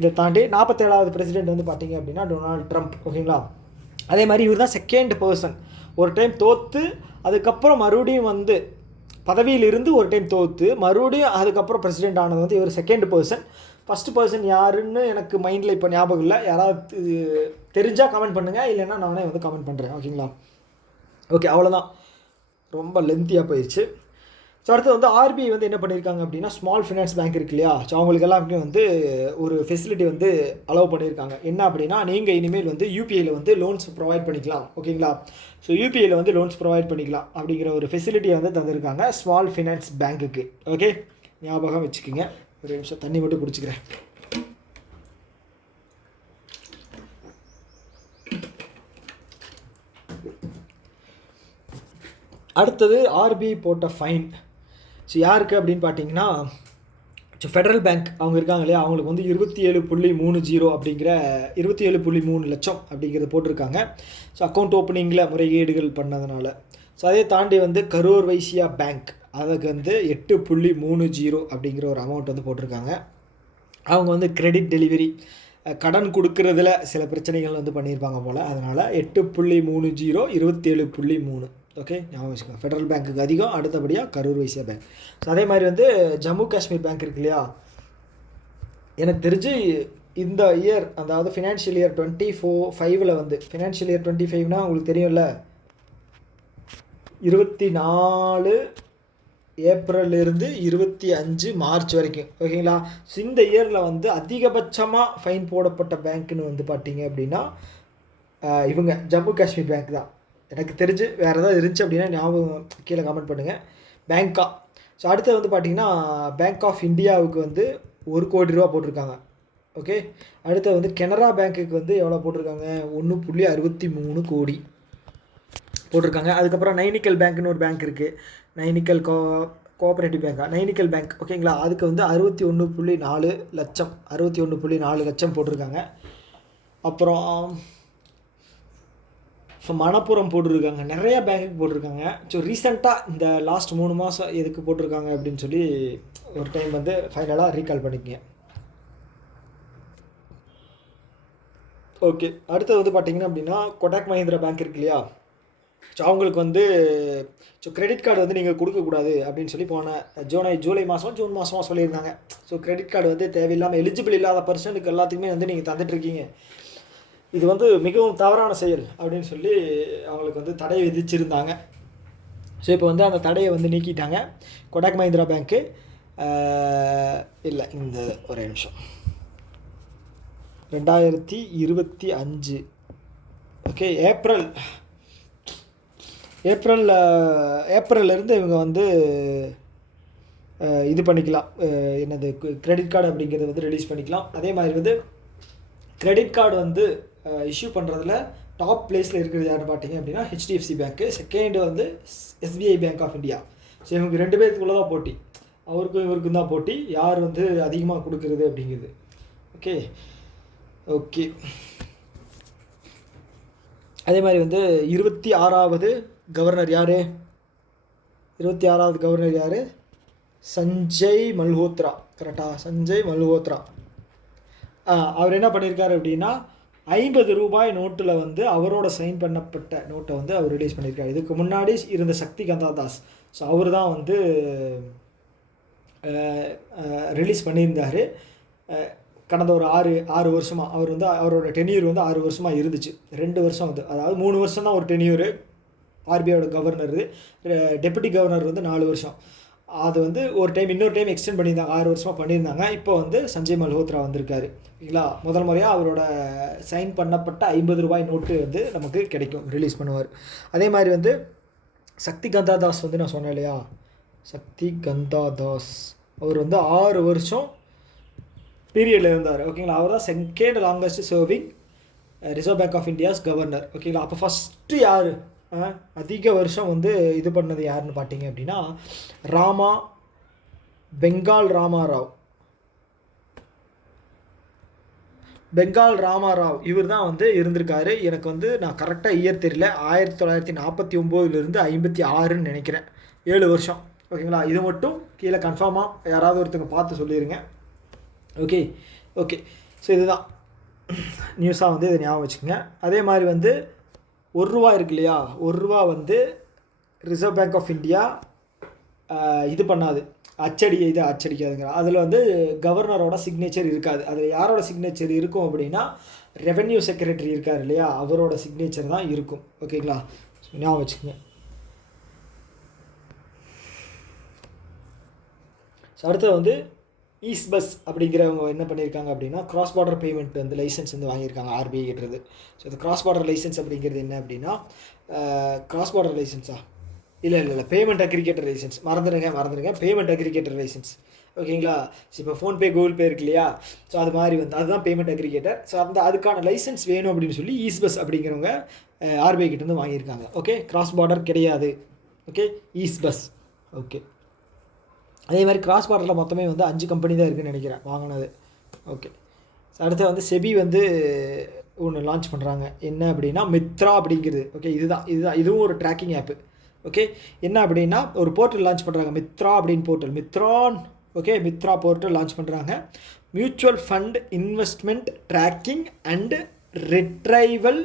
இதை தாண்டி 47வது பிரசிடெண்ட் வந்து பார்த்திங்க அப்படின்னா டொனால்ட் ட்ரம்ப். ஓகேங்களா. அதே மாதிரி இவர் தான் செகண்ட் பர்சன். ஒரு டைம் தோற்று அதுக்கப்புறம் மறுபடியும் வந்து பதவியிலிருந்து ஒரு டைம் தோற்று மறுபடியும் அதுக்கப்புறம் பிரசிடெண்ட் ஆனது வந்து இவர் செகண்ட் பர்சன். ஃபஸ்ட்டு பர்சன் யாருன்னு எனக்கு மைண்டில் இப்போ ஞாபகம் இல்லை. யாராவது தெரிஞ்சால் கமெண்ட் பண்ணுங்கள், இல்லைன்னா நானே வந்து கமெண்ட் பண்ணுறேன். ஓகேங்களா. ஓகே, அவ்வளோதான். ரொம்ப லென்த்தியாக போயிடுச்சு. ஸோ அடுத்து வந்து ஆர்பிஐ வந்து என்ன பண்ணியிருக்காங்க அப்படின்னா ஸ்மால் ஃபினான்ஸ் பேங்க் இருக்கு இல்லையா, ஸோ அவங்களுக்கு எல்லாருமே வந்து ஒரு ஃபெசிலிட்டி வந்து அலோவ் பண்ணியிருக்காங்க. என்ன அப்படின்னா நீங்கள் இனிமேல் வந்து யூபிஐயில் வந்து லோன்ஸ் ப்ரொவைட் பண்ணிக்கலாம். ஓகேங்களா, ஸோ யூபிஐயில் வந்து லோன்ஸ் ப்ரொவைட் பண்ணிக்கலாம் அப்படிங்கிற ஒரு ஃபெசிலிட்டியை வந்து தந்திருக்காங்க ஸ்மால் ஃபினான்ஸ் பேங்க்குக்கு. ஓகே, ஞாபகம் வச்சுக்கோங்க. ஒரு நிமிஷம் தண்ணி மட்டும் குடிச்சிக்கிறேன். அடுத்தது ஆர்பிஐ போட்ட ஃபைன். ஸோ யாருக்கு அப்படின்னு பார்த்தீங்கன்னா, ஸோ ஃபெடரல் பேங்க் அவங்க இருக்காங்க இல்லையா, அவங்களுக்கு வந்து 27.30 அப்படிங்கிற 27.3 லட்சம் அப்படிங்கிறது போட்டிருக்காங்க. ஸோ அக்கௌண்ட் ஓப்பனிங்கில் முறைகேடுகள் பண்ணதுனால. ஸோ அதே தாண்டி வந்து கரூர் வைசியா பேங்க் அதுக்கு வந்து 8.30 அப்படிங்கிற ஒரு அமௌண்ட் வந்து போட்டிருக்காங்க. அவங்க வந்து கிரெடிட் டெலிவரி கடன் கொடுக்கறதுல சில பிரச்சனைகள் வந்து பண்ணியிருப்பாங்க போல், அதனால் 8.30 27.3. ஓகே, ஞாபகம் வச்சுக்கோங்க. ஃபெடரல் பேங்க்குக்கு அதிகம், அடுத்தபடியாக கரூர் வைசியா பேங்க். ஸோ அதே மாதிரி வந்து ஜம்மு காஷ்மீர் பேங்க் இருக்கு இல்லையா, எனக்கு தெரிஞ்சு இந்த இயர் அதாவது ஃபினான்ஷியல் இயர் 24-5 வந்து ஃபினான்ஷியல் இயர் 25னா உங்களுக்கு தெரியும்ல, 24 ஏப்ரல்லிருந்து 25 மார்ச் வரைக்கும். ஓகேங்களா, ஸோ இந்த இயரில் வந்து அதிகபட்சமாக ஃபைன் போடப்பட்ட பேங்க்குன்னு வந்து பார்த்தீங்க அப்படின்னா இவங்க ஜம்மு காஷ்மீர் பேங்க் தான். எனக்கு தெரிஞ்சு வேறு ஏதாவது இருந்துச்சு அப்படின்னா ஞாபகம் கீழே கமெண்ட் பண்ணுங்கள். பேங்க்கா. ஸோ அடுத்து வந்து பார்த்திங்கன்னா பேங்க் ஆஃப் இந்தியாவுக்கு வந்து 1 கோடி ரூபா போட்டிருக்காங்க. ஓகே, அடுத்து வந்து கனரா பேங்க்குக்கு வந்து எவ்வளோ போட்டிருக்காங்க, 1.63 கோடி போட்டிருக்காங்க. அதுக்கப்புறம் நைனிக்கல் பேங்க்னு ஒரு பேங்க் இருக்குது, நைனிக்கல் கோஆப்ரேட்டிவ் பேங்க்கா, நைனிக்கல் பேங்க். ஓகேங்களா, அதுக்கு வந்து 61.4 லட்சம் 61.4 லட்சம் போட்டிருக்காங்க. அப்புறம் ஸோ மணப்புரம் போட்டிருக்காங்க, நிறையா பேங்க்குக்கு போட்டிருக்காங்க. ஸோ ரீசெண்டாக இந்த லாஸ்ட் 3 மாதம் எதுக்கு போட்டிருக்காங்க அப்படின்னு சொல்லி ஒரு டைம் வந்து ஃபைனலாக ரீகால் பண்ணிக்கங்க. ஓகே, அடுத்தது வந்து பார்த்திங்கன்னா அப்படின்னா கொடாக் மஹிந்திரா பேங்க் இருக்கு இல்லையா, ஸோ அவங்களுக்கு வந்து ஸோ கிரெடிட் கார்டு வந்து நீங்கள் கொடுக்கக்கூடாது அப்படின்னு சொல்லி போன ஜூன் மாதமாக சொல்லியிருந்தாங்க. ஸோ கிரெடிட் கார்டு வந்து தேவையில்லாமல் எலிஜிபிள் இல்லாத பர்சனுக்கு எல்லாத்துக்குமே வந்து நீங்கள் தந்துட்டுருக்கீங்க, இது வந்து மிகவும் தவறான செயல் அப்படின்னு சொல்லி அவங்களுக்கு வந்து தடை விதிச்சிருந்தாங்க. ஸோ இப்போ வந்து அந்த தடையை வந்து நீக்கிட்டாங்க கொடாக் மஹிந்திரா பேங்க்கு. இல்லை, இந்த ஒரே நிமிஷம் 2025 ஓகே ஏப்ரல்லேருந்து இவங்க வந்து இது பண்ணிக்கலாம், என்னது கிரெடிட் கார்டு அப்படிங்கிறது வந்து ரிலீஸ் பண்ணிக்கலாம். அதே மாதிரி வந்து கிரெடிட் கார்டு வந்து இஷ்யூ பண்ணுறதுல டாப் பிளேஸில் இருக்கிறது யாருன்னு பார்த்தீங்க அப்படின்னா ஹெச்டிஎஃப்சி பேங்க்கு, செகண்ட் வந்து SBI bank of India. So இவங்க 2 பேருக்குள்ளே தான் போட்டி, அவருக்கும் இவருக்கும் தான் போட்டி, யார் வந்து அதிகமாக கொடுக்குறது அப்படிங்கிறது. ஓகே, அதே மாதிரி வந்து 26வது கவர்னர் யார், 26வது கவர்னர் யார், சஞ்சய் மல்ஹோத்ரா. கரெக்டாக, சஞ்சய் மல்ஹோத்ரா. அவர் என்ன பண்ணியிருக்காரு அப்படின்னா 50 ரூபாய் நோட்டில் வந்து அவரோட சைன் பண்ணப்பட்ட நோட்டை வந்து அவர் ரிலீஸ் பண்ணியிருக்காரு. இதுக்கு முன்னாடி இருந்த சக்தி கந்தா தாஸ், ஸோ அவர் தான் வந்து ரிலீஸ் பண்ணியிருந்தார். கடந்த ஒரு 6 வருஷமாக அவர் வந்து அவரோட டென்யூர் வந்து 6 வருஷமாக இருந்துச்சு. 2 வருஷம் வந்து, அதாவது 3 வருஷம் தான் ஒரு டென்யூரு ஆர்பிஐயோட கவர்னர், டெப்யூட்டி கவர்னர் வந்து 4 வருஷம். அது வந்து இன்னொரு டைம் எக்ஸ்டெண்ட் பண்ணியிருந்தாங்க, 6 வருஷமாக பண்ணியிருந்தாங்க. இப்போ வந்து சஞ்சய் மல்ஹோத்ரா வந்திருக்காரு. ஓகேங்களா, முதல் முறையாக அவரோட சைன் பண்ணப்பட்ட 50 ரூபாய் நோட்டு வந்து நமக்கு கிடைக்கும், ரிலீஸ் பண்ணுவார். அதே மாதிரி வந்து சக்தி கந்தா தாஸ் வந்து நான் சொன்னேன் இல்லையா, சக்தி கந்தா தாஸ் அவர் வந்து 6 வருஷம் பீரியடில் இருந்தார். ஓகேங்களா, அவர் தான் second longest serving reserve bank of India's governor. ஓகேங்களா, அப்போ ஃபஸ்ட்டு யார் அதிக வருஷம் வந்து இது பண்ணது யாருன்னு பார்த்தீங்க அப்படின்னா பெங்கால் ராமாராவ் இவர் தான் வந்து இருந்திருக்காரு. எனக்கு வந்து நான் கரெக்டாக இயர் தெரியல, 1949லேருந்து 56ன்னு நினைக்கிறேன், 7 வருஷம். ஓகேங்களா, இது மட்டும் கீழே கன்ஃபார்மாக யாராவது ஒருத்தங்க பார்த்து சொல்லிடுங்க. ஓகே, ஸோ இதுதான் நியூஸாக வந்து இதை ஞாபகம் வச்சுக்கோங்க. அதே மாதிரி வந்து 1 ரூபா இருக்கு இல்லையா, 1 ரூபா வந்து ரிசர்வ் பேங்க் ஆஃப் இந்தியா இது பண்ணாது, அச்சடிக்காதுங்கிற. அதில் வந்து கவர்னரோட சிக்னேச்சர் இருக்காது. அதில் யாரோட சிக்னேச்சர் இருக்கும் அப்படின்னா ரெவென்யூ செக்ரட்டரி இருக்கார் இல்லையா, அவரோட சிக்னேச்சர் தான் இருக்கும். ஓகேங்களா, ஞாபகம் வச்சுக்கோங்க. ஸோ அடுத்தது வந்து ஈஸ்பஸ் அப்படிங்கிறவங்க என்ன பண்ணியிருக்காங்க அப்படின்னா கிராஸ் பார்டர் பேமெண்ட் வந்து லைசன்ஸ் வந்து வாங்கியிருக்காங்க ஆர்பிஐ கிட்டது. ஸோ இது கிராஸ் பார்டர் லைசன்ஸ் அப்படிங்கிறது என்ன அப்படின்னா கிராஸ் பார்டர் லைசன்ஸா இல்லை பேமெண்ட் அக்ரிகேட்டர் லைசன்ஸ் மறந்துடுங்க பேமெண்ட் அக்ரிகேட்டர் லைசன்ஸ் ஓகேங்களா. ஸோ இப்போ ஃபோன்பே கூகுள் பே இருக்கு இல்லையா, ஸோ அது மாதிரி வந்து அதுதான் பேமெண்ட் அக்ரிகேட்டர். ஸோ அதுக்கான லைசன்ஸ் வேணும் அப்படின்னு சொல்லி ஈஸ்பஸ் அப்படிங்கிறவங்க ஆர்பிஐ கிட்டேருந்து வாங்கியிருக்காங்க. ஓகே, கிராஸ் பார்டர் கிடையாது. Okay, Easebuzz. ஓகே, அதே மாதிரி கிராஸ் பார்டரில் மொத்தமே வந்து 5 கம்பெனி தான் இருக்குதுன்னு நினைக்கிறேன் வாங்கினது. ஓகே, ஸோ அடுத்து வந்து செபி வந்து ஒன்று லான்ச் பண்ணுறாங்க. என்ன அப்படின்னா மித்ரா அப்படிங்கிறது. ஓகே, இதுவும் ஒரு ட்ராக்கிங் ஆப்பு. ஓகே, என்ன அப்படின்னா ஒரு போர்ட்டல் லான்ச் பண்ணுறாங்க, மித்ரா அப்படின்னு போர்ட்டல், மித்ரான். ஓகே, மித்ரா போர்ட்டல் லான்ச் பண்ணுறாங்க. Mutual fund investment tracking and retrieval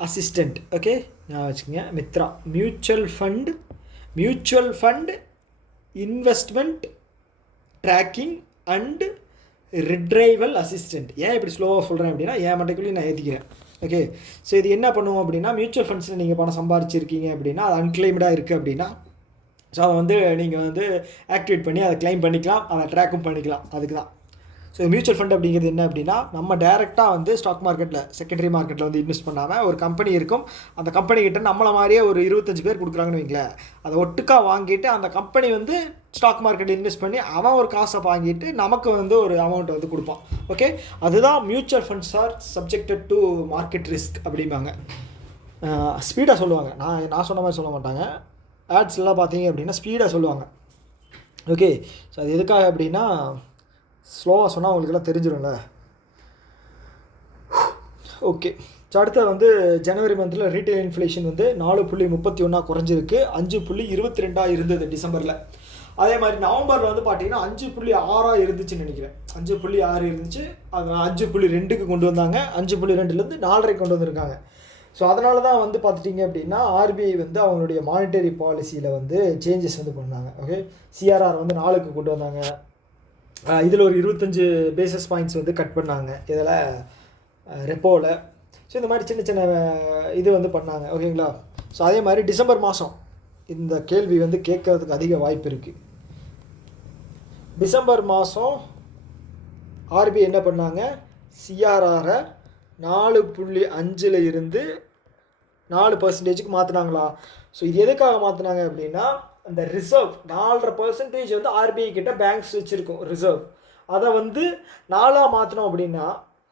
assistant. Okay, நான் வச்சுக்கோங்க Mitra mutual fund investment tracking and retrieval assistant. ஏன் இப்படி ஸ்லோவாக சொல்கிறேன் அப்படின்னா என் மட்டைக்குள்ளேயும் நான் ஏற்றிக்கிறேன். ஓகே, ஸோ இது என்ன பண்ணுவோம் அப்படின்னா மியூச்சுவல் ஃபண்ட்ஸில் நீங்கள் பணம் சம்பாதிச்சிருக்கீங்க அப்படின்னா அது அன்கிளைம்டாக இருக்குது அப்படின்னா ஸோ அதை வந்து நீங்கள் வந்து ஆக்டிவேட் பண்ணி அதை கிளைம் பண்ணிக்கலாம், அதை ட்ராக்கும் பண்ணிக்கலாம். அதுக்கு தான். ஸோ மியூச்சுவல் ஃபண்ட் அப்படிங்கிறது என்ன அப்படின்னா நம்ம டேரெக்டாக வந்து ஸ்டாக் மார்க்கெட்டில் செகண்டரி மார்க்கெட்டில் வந்து இன்வெஸ்ட் பண்ணாமல் ஒரு கம்பெனி இருக்கும், அந்த கம்பெனிக்கிட்ட நம்மளை மாதிரியே ஒரு 25 பேர் கொடுக்குறாங்கன்னு வைங்களேன், அதை ஒட்டுக்கா வாங்கிட்டு அந்த கம்பெனி வந்து ஸ்டாக் மார்க்கெட்டில் இன்வெஸ்ட் பண்ணி அவன் ஒரு காசை வாங்கிட்டு நமக்கு வந்து ஒரு அமௌண்ட்டை வந்து கொடுப்பான். ஓகே, அதுதான் mutual funds R subjected to market risk அப்படிம்பாங்க. ஸ்பீடாக சொல்லுவாங்க, நான் சொன்ன மாதிரி சொல்ல மாட்டாங்க. ஆட்ஸ்லாம் பார்த்தீங்க அப்படின்னா ஸ்பீடாக சொல்லுவாங்க. ஓகே, ஸோ அது எதுக்காக அப்படின்னா ஸ்லோவாக சொன்னால் அவங்களுக்கெல்லாம் தெரிஞ்சிடும்ல. ஓகே, ஸோ அடுத்த வந்து ஜனவரி மந்தில் ரீட்டைல் இன்ஃப்ளேஷன் வந்து 4.31 குறைஞ்சிருக்கு, 5.22 இருந்தது டிசம்பரில். அதே மாதிரி நவம்பரில் வந்து பார்த்தீங்கன்னா 5.6 இருந்துச்சுன்னு நினைக்கிறேன். 5.6 இருந்துச்சு, அது 5.2க்கு கொண்டு வந்தாங்க. 5.2லேருந்து 4.5 கொண்டு வந்திருக்காங்க. ஸோ அதனால தான் வந்து பார்த்துட்டிங்க அப்படின்னா ஆர்பிஐ வந்து அவங்களுடைய மானிட்டரி பாலிசியில் வந்து சேஞ்சஸ் வந்து பண்ணாங்க. ஓகே, சிஆர்ஆர் வந்து 4க்கு கொண்டு வந்தாங்க. இதில் ஒரு 25 பேசிஸ் பாயிண்ட்ஸ் வந்து கட் பண்ணாங்க இதில் ரெப்போவில். ஸோ இந்த மாதிரி சின்ன சின்ன இது வந்து பண்ணாங்க. ஓகேங்களா. ஸோ அதே மாதிரி டிசம்பர் மாதம் இந்த கேள்வி வந்து கேட்கறதுக்கு அதிக வாய்ப்பு இருக்குது. டிசம்பர் மாதம் ஆர்பிஐ என்ன பண்ணாங்க, சிஆர்ஆரை 4.5 இருந்து 4% மாற்றினாங்களா. ஸோ இது எதுக்காக மாற்றினாங்க அப்படின்னா அந்த ரிசர்வ் 4.5% வந்து ஆர்பிஐ கிட்ட பேங்க்ஸ் வச்சுருக்கோம் ரிசர்வ், அதை வந்து 4 மாற்றினோம் அப்படின்னா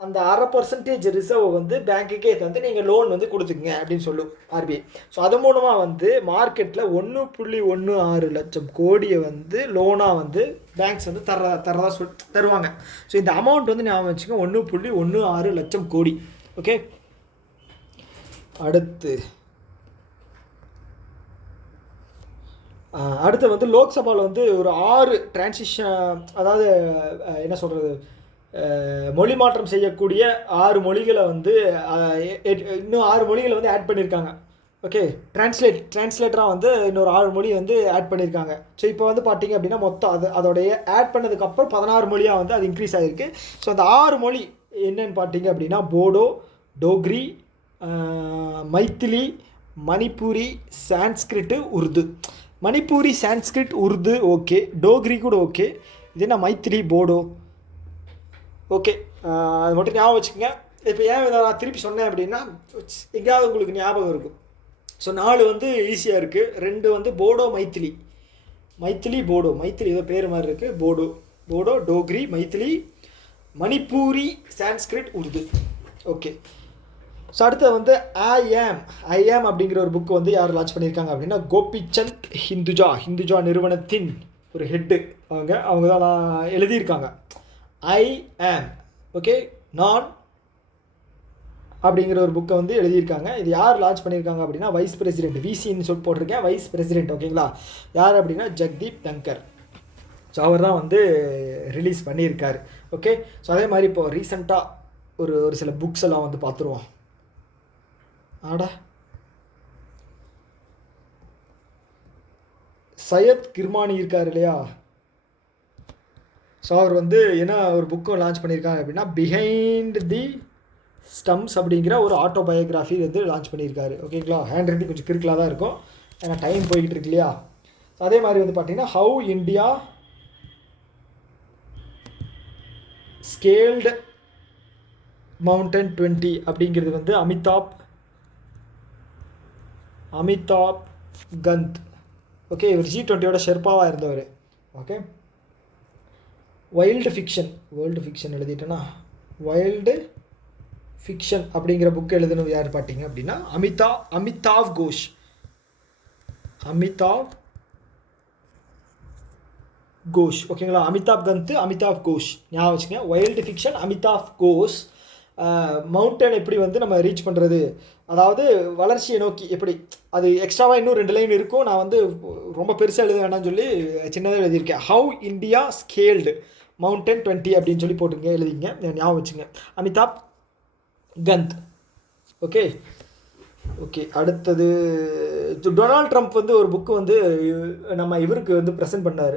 அந்த 0.5% ரிசர்வை வந்து பேங்க்குக்கே தந்து நீங்கள் லோன் வந்து கொடுத்துக்குங்க அப்படின்னு சொல்லும் ஆர்பிஐ. ஸோ அது மூலமாக வந்து மார்க்கெட்டில் 1.16 லட்சம் கோடியை வந்து லோனாக வந்து பேங்க்ஸ் வந்து தரதா தருவாங்க. ஸோ இந்த அமௌண்ட் வந்து ஞாபகம் வச்சுக்கோங்க, 1.16 லட்சம் கோடி. ஓகே, அடுத்து வந்து லோக்சபாவில் வந்து ஒரு 6 டிரான்சிஷன், அதாவது என்ன சொல்கிறது, மொழி மாற்றம் செய்யக்கூடிய 6 மொழிகளை வந்து இன்னும் 6 மொழிகளை வந்து ஆட் பண்ணியிருக்காங்க. ஓகே, டிரான்ஸ்லேட்டராக வந்து இன்னொரு 6 மொழி வந்து ஆட் பண்ணியிருக்காங்க. ஸோ இப்போ வந்து பார்த்தீங்க அப்படின்னா மொத்தம் அதோடைய ஆட் பண்ணதுக்கப்புறம் 16 மொழியாக வந்து அது இன்க்ரீஸ் ஆகிருக்கு. ஸோ அந்த 6 மொழி என்னென்னு பார்த்தீங்க அப்படின்னா போடோ, டோக்ரி, மைத்திலி, மணிப்பூரி, சான்ஸ்கிரிட்டு, உருது. மணிப்பூரி, சான்ஸ்கிரிட், உருது ஓகே, டோக்ரி கூட ஓகே. இது என்ன மைத்திலி, போடோ. ஓகே, அது மட்டும் ஞாபகம் வச்சுக்கோங்க. இப்போ ஏன் இதை நான் திருப்பி சொன்னேன் அப்படின்னா எங்கேயாவது உங்களுக்கு ஞாபகம் இருக்கும். ஸோ 4 வந்து ஈஸியாக இருக்குது, 2 வந்து போடோ, மைத்திலி, போடோ. மைத்திலி ஏதோ பேர் மாதிரி இருக்குது. போடோ, டோக்ரி, மைத்திலி, மணிப்பூரி, சான்ஸ்கிரிட், உருது. ஓகே, ஸோ அடுத்து வந்து ஐ ஆம் அப்படிங்கிற ஒரு புக்கு வந்து யார் லான்ச் பண்ணியிருக்காங்க அப்படின்னா கோபிச்சந்த் ஹிந்துஜா நிறுவனத்தின் ஒரு ஹெட்டு அவங்க தான் எழுதியிருக்காங்க. ஐ ஆம் ஓகே நான் அப்படிங்கிற ஒரு புக்கை வந்து எழுதியிருக்காங்க. இது யார் லான்ச் பண்ணியிருக்காங்க அப்படின்னா வைஸ் பிரசிடென்ட், விசின்னு சொல்லி போட்டிருக்கேன், வைஸ் பிரசிடென்ட். ஓகேங்களா, யார் அப்படின்னா ஜக்தீப் தங்கர். ஸோ அவர் தான் வந்து ரிலீஸ் பண்ணியிருக்காரு. ஓகே, ஸோ அதே மாதிரி இப்போது ரீசெண்டாக ஒரு சில புக்ஸ் எல்லாம் வந்து பார்த்துருவோம். சையத் கிர்மானி இருக்கார் இல்லையா, ஸோ அவர் வந்து என்ன ஒரு புக்கு லான்ச் பண்ணியிருக்காங்க அப்படின்னா பிஹைண்ட் தி ஸ்டம்ப்ஸ் அப்படிங்கிற ஒரு ஆட்டோபயோகிராஃபி வந்து லான்ச் பண்ணியிருக்காரு. ஓகேங்களா, ஹேண்ட் ரைட்டிங் கொஞ்சம் கிறுக்கலாக தான் இருக்கும், ஏன்னா டைம் போய்கிட்டு இருக்கு இல்லையா. ஸோ அதே மாதிரி வந்து பார்த்திங்கன்னா ஹவு இந்தியா ஸ்கேல்டு மவுண்டன் 20 அப்படிங்கிறது வந்து அமிதாப் கந்த். ஓகே, இவர் G20யோட ஷெர்பாவாக இருந்தவர். ஓகே, வேர்ல்டு ஃபிக்ஷன் எழுதிட்டேன்னா வைல்டு ஃபிக்ஷன் அப்படிங்கிற புக் எழுதுனது யார் பார்த்தீங்க அப்படின்னா அமிதாவ் கோஷ். ஓகேங்களா, அமிதாப் கந்த், அமிதாவ் கோஷ் ஞாபகம் வச்சுங்க. Wild fiction Amitav Ghosh. Mountain எப்படி வந்து நம்ம ரீச் பண்ணுறது, அதாவது வளர்ச்சியை நோக்கி எப்படி, அது எக்ஸ்ட்ராவாக இன்னும் 2 லைன் இருக்கும். நான் வந்து ரொம்ப பெருசாக எழுத வேணாம்னு சொல்லி சின்னதாக எழுதியிருக்கேன். ஹவு இந்தியா ஸ்கேல்டு மவுண்டன் 20 அப்படின்னு சொல்லி போட்டுங்க, எழுதிங்க, ஞாபகம் வச்சுங்க. அமிதாப் கந்த். ஓகே, அடுத்தது டொனால்ட் ட்ரம்ப் வந்து ஒரு புக்கு வந்து நம்ம இவருக்கு வந்து ப்ரெசென்ட் பண்ணார்,